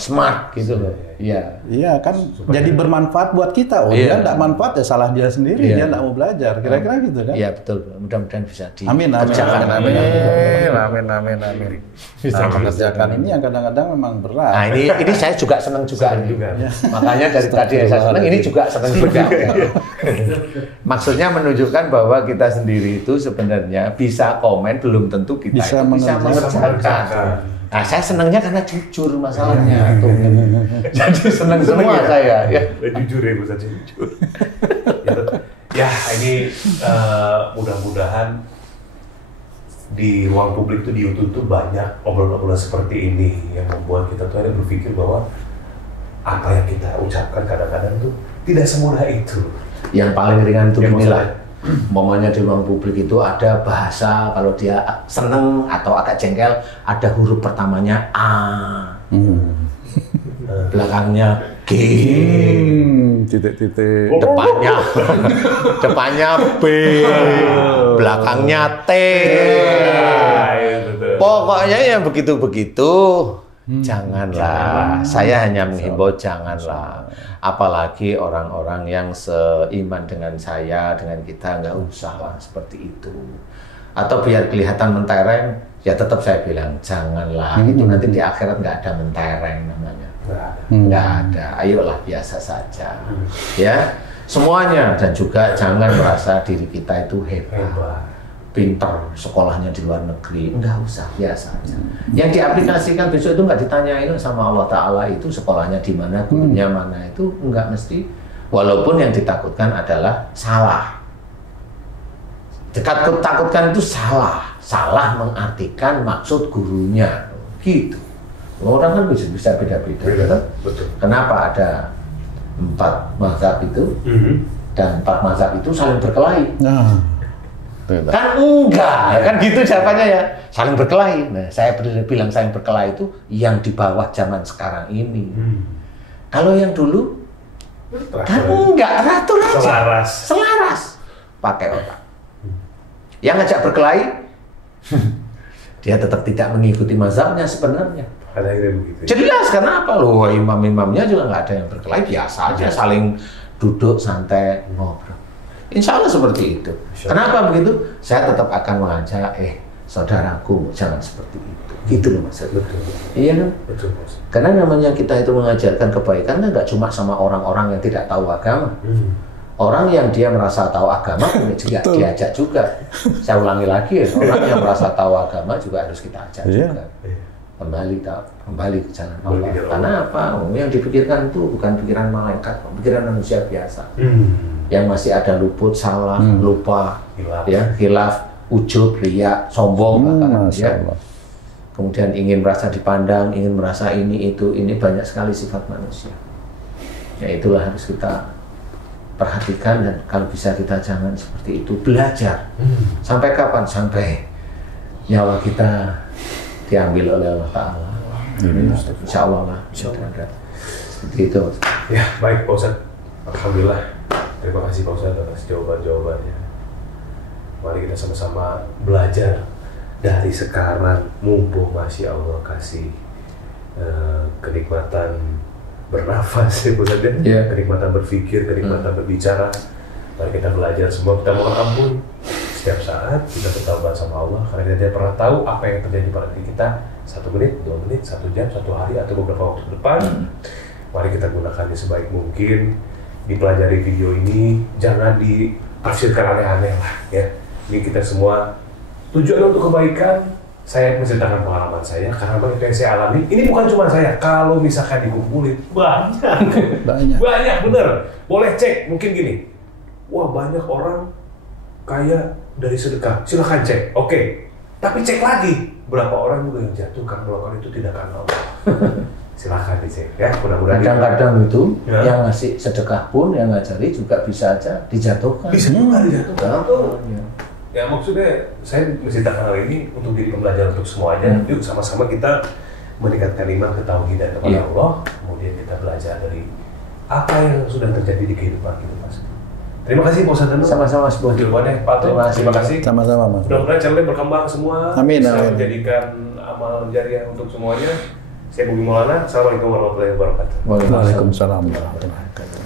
Smart gitu loh. Iya. Iya kan jadi bermanfaat buat kita. Dia enggak manfaat ya salah dia sendiri, dia enggak mau belajar. Kira-kira gitu kan? Iya, betul. Mudah-mudahan bisa dikerjakan. Amin. Bisa mengerjakan ini yang kadang-kadang memang berat. Nah, ini saya juga senang juga. Makanya dari tadi saya senang, ini juga senang juga. Maksudnya menunjukkan bahwa kita sendiri itu sebenarnya bisa komen, belum tentu kita bisa mengerjakan. Nah, saya senangnya karena jujur masalahnya. Jadi senang semua saya. Ya. Jujur ya, bisa jujur. Ya, ini mudah-mudahan di ruang publik tuh di YouTube tuh banyak obrolan-obrolan seperti ini yang membuat kita tuh ada berpikir bahwa apa yang kita ucapkan kadang-kadang tuh tidak semudah itu. Yang paling ringan itu inilah. Momennya di ruang publik itu ada bahasa, kalau dia seneng atau agak jengkel, ada huruf pertamanya A, belakangnya G, titik-titik, depannya B, belakangnya T. Pokoknya yang begitu-begitu. Janganlah. Saya hanya menghimbau janganlah. Apalagi orang-orang yang seiman dengan saya, dengan kita, nggak usah lah seperti itu. Atau biar kelihatan mentereng, ya tetap saya bilang janganlah. Itu nanti di akhirat nggak ada mentereng namanya. Nggak ada. Ayolah biasa saja. Ya, semuanya. Dan juga jangan merasa diri kita itu hebat. Pinter, sekolahnya di luar negeri, enggak usah, biasa aja. Yang diaplikasikan besok itu enggak ditanyain sama Allah Ta'ala itu sekolahnya di mana, gurunya mana, itu enggak mesti. Walaupun yang ditakutkan adalah salah. Takutkan itu salah mengartikan maksud gurunya, gitu. Orang kan bisa beda-beda. Betul. Kenapa ada 4 mazhab itu, dan 4 mazhab itu saling berkelahi? Kan enggak, kan gitu jawabannya ya. Saling berkelahi. Nah, saya bilang saling berkelahi itu yang di bawah zaman sekarang ini. Kalau yang dulu kan enggak, teratur aja. Selaras. Pakai otak. Yang ngajak berkelahi dia tetap tidak mengikuti mazhabnya sebenarnya. Ada yang begitu. Jelas, karena apa? Loh, imam-imamnya juga nggak ada yang berkelahi, biasa aja saling duduk santai ngobrol. Insya Allah seperti itu. Kenapa begitu? Saya tetap akan mengajak, saudaraku jangan seperti itu. Gitu loh Mas. Betul. Iya kan? Betul, Mas. Karena namanya kita itu mengajarkan kebaikan kan nggak cuma sama orang-orang yang tidak tahu agama. Orang yang dia merasa tahu agama juga diajak juga. Saya ulangi lagi ya, orang yang merasa tahu agama juga harus kita ajak juga. Kembali ke jalan Allah. Karena apa? Yang dipikirkan itu bukan pikiran malaikat, pikiran manusia biasa. Yang masih ada luput, salah, lupa, khilaf, ujub, riya, sombong, ya. Kemudian ingin merasa dipandang, ingin merasa ini banyak sekali sifat manusia. Ya itulah harus kita perhatikan dan kalau bisa kita jangan seperti itu, belajar. Sampai kapan? Sampai nyawa kita diambil oleh Allah Ta'ala. Insya Allah lah. Seperti itu. Ya baik Pak Ustadz. Alhamdulillah. Terima kasih Pak Ustadz atas jawaban-jawabannya. Mari kita sama-sama belajar dari sekarang, mumpung Masya Allah kasih kenikmatan bernafas ya Pak Ustadz, kenikmatan berpikir, kenikmatan berbicara. Mari kita belajar semua, kita mohon ampun setiap saat, kita bertaubat sama Allah karena kita tidak pernah tahu apa yang terjadi pada diri kita 1 menit, 2 menit, 1 jam, 1 hari atau beberapa waktu ke depan. Mari kita gunakan sebaik mungkin. Dipelajari video ini, jangan ditafsirkan aneh-aneh lah ya. Ini kita semua tujuan untuk kebaikan. Saya menceritakan pengalaman saya karena banyak yang saya alami. Ini bukan cuma saya, kalau misalkan dikumpulin banyak bener. Boleh cek, mungkin gini, wah banyak orang kaya dari sedekah, silahkan cek, oke. Tapi cek lagi, berapa orang juga yang jatuh karena melakukan itu tidak karena Allah. Silahkan dicek ya, mudah-mudahan kadang-kadang itu yang ngasih sedekah pun yang ngajari juga bisa aja dijatuhkan. Bisa juga dijatuhkan. Ya maksudnya saya menceritakan hal ini untuk jadi pembelajaran untuk semuanya. Yuk sama-sama kita meningkatkan iman, ketauhidan kepada Allah. Kemudian kita belajar dari apa yang sudah terjadi di kehidupan kita Mas. Terima kasih Pak Ustadz. Sama-sama Mas Boh. Pak Terima kasih. Sama-sama Mas. Mudah-mudahan channelnya berkembang semua. Amin. Bisa menjadikan amal jariah untuk semuanya. Saya Bobi Maulana. Assalamualaikum warahmatullahi wabarakatuh. Waalaikumsalam warahmatullahi wabarakatuh.